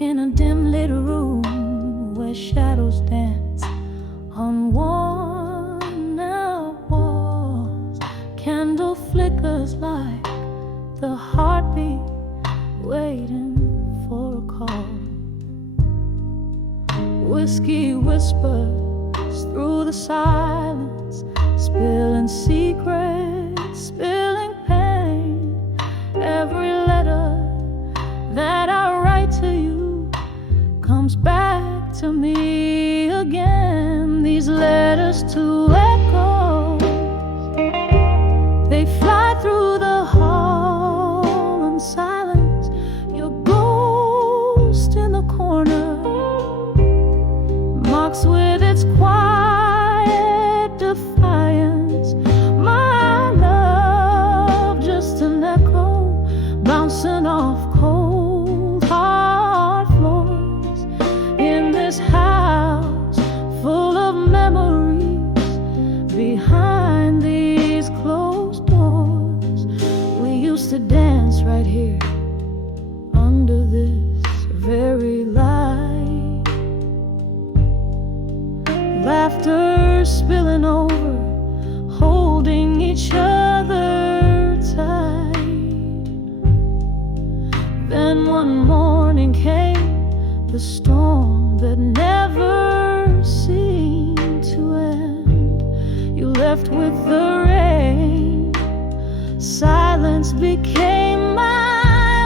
in a dim lit room where shadows dance on worn out walls. Candle flickers like the heartbeat waiting for a call. Whiskey whispers through the silence, spilling secrets, spilling pain. Every letter that I write to you comes back to me again. These letters to echoes, they fly through the hall in silence. Your ghost in the corner mocks with its quiet defiance. My love, just an echo bouncing off cold hard floors in this house full of memories behind these closed doors. We used to dance right here under this very light, laughter spilling over, holding each other tight. Then one morning came the storm that never seemed to end. You left with the rain. Silence became my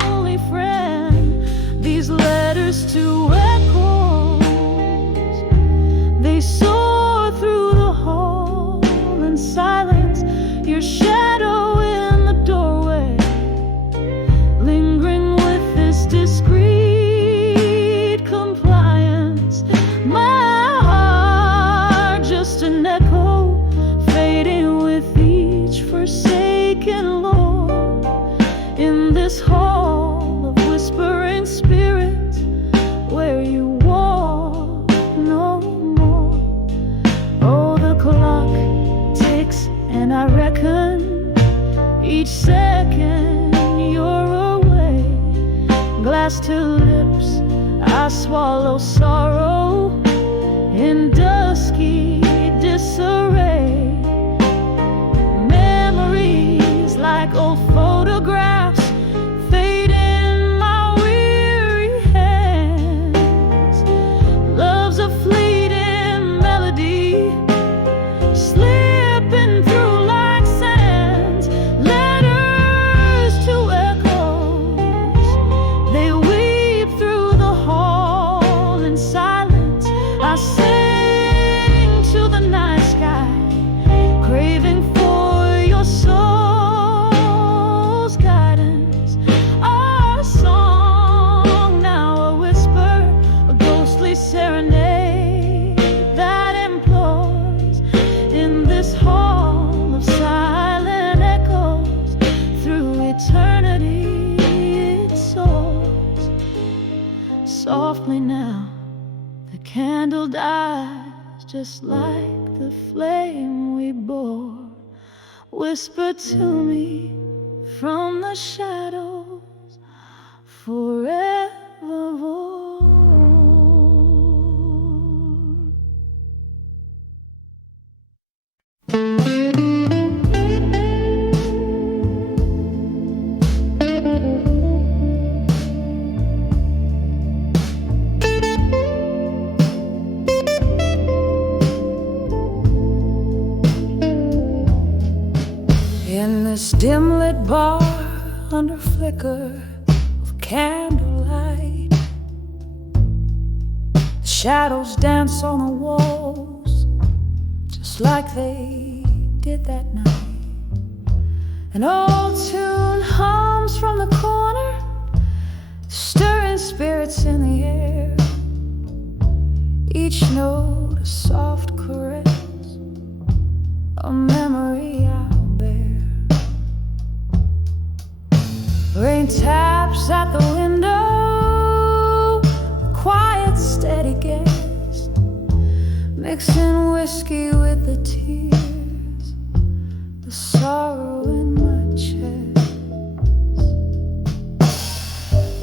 only friend. These letters to echoes, they soar through the hall in silence. Your shadow in the doorway, lingering with this discreet compliance. My heart, just an echo, fading with each forsaken lord. In this hall of whispering spirits, where you walk no more. Oh, the clock ticks and I reckon each second you're away. Glass to lips, I swallow sorrow in dusky disarray. Memories like old photographs fade in my weary hands. Love's a fleeting melody, slipping through like sands. Letters to echoes, they weep through the hall in silence. I sing to the night sky, craving for your soul's guidance. Our song now a whisper, a ghostly serenade that implores. In this hall of silent echoes, through eternity it soars. Softly now, the candle dies, just like the flame we bore. Whisper to me from the shadows forevermore. In this dim lit bar under flicker of candlelight, the shadows dance on the walls just like they did that night. An old tune hums from the corner, stirring spirits in the air. Each note a soft caress, a memory I'll bear. Rain taps at the window, quiet, steady guest, mixing whiskey with the tears, the sorrow in my chest.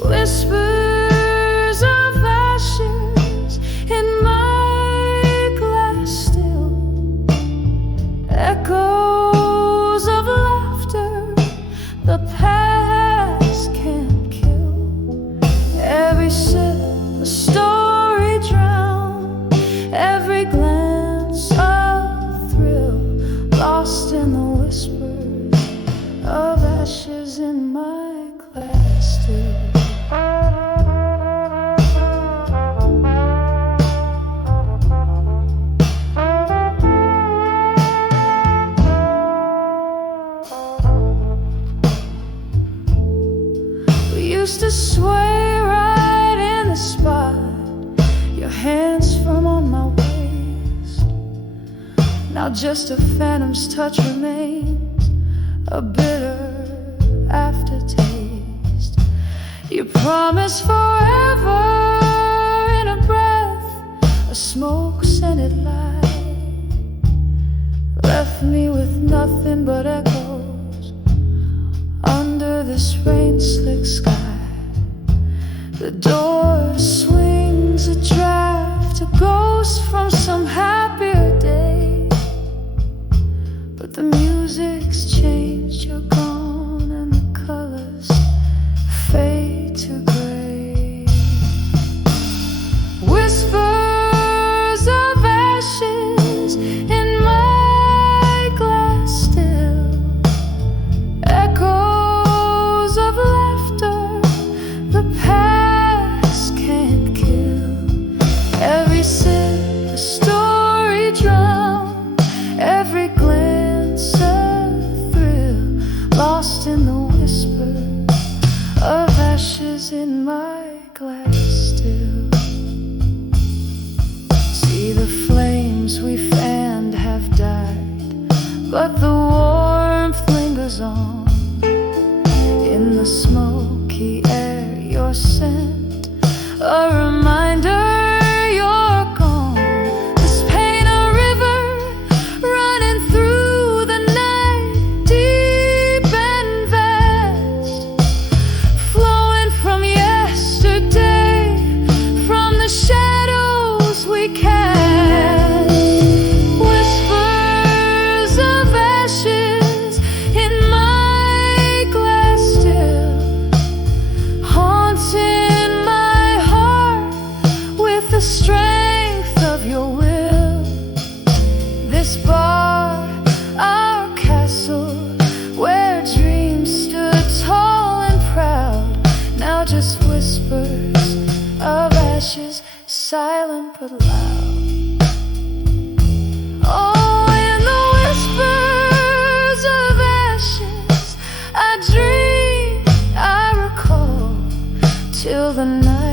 Whisper glass too. Used to sway right in the spot, your hands firm on my waist. Now just a phantom's touch remains, a bitter aftertaste. You promised forever in a breath, a smoke-scented light left me with nothing but echoes under this rain-slick sky. The door swings a draft, a ghost from some happier day. But the music's changed, you're gone, and the colors fade to gray. Whispers of ashes in my glass still, echoes of laughter, the past can't kill. Every sip a story drown, every glance a thrill, lost in the whispers of ashes in my glass still. See, the flames we fanned have died, but the warmth lingers on. In the smoky air, your scent, a reminder you're gone. This pain a river running through the night, deep and vast, flowing from yesterday, from the shadows we cast. Whispers of ashes in my glass still, haunting my heart with the strength of your will. This bar, our castle, where dreams stood tall and proud, now just whispers of ashes, silent but loud. Oh, in the whispers of ashes, I dream, I recall, till the night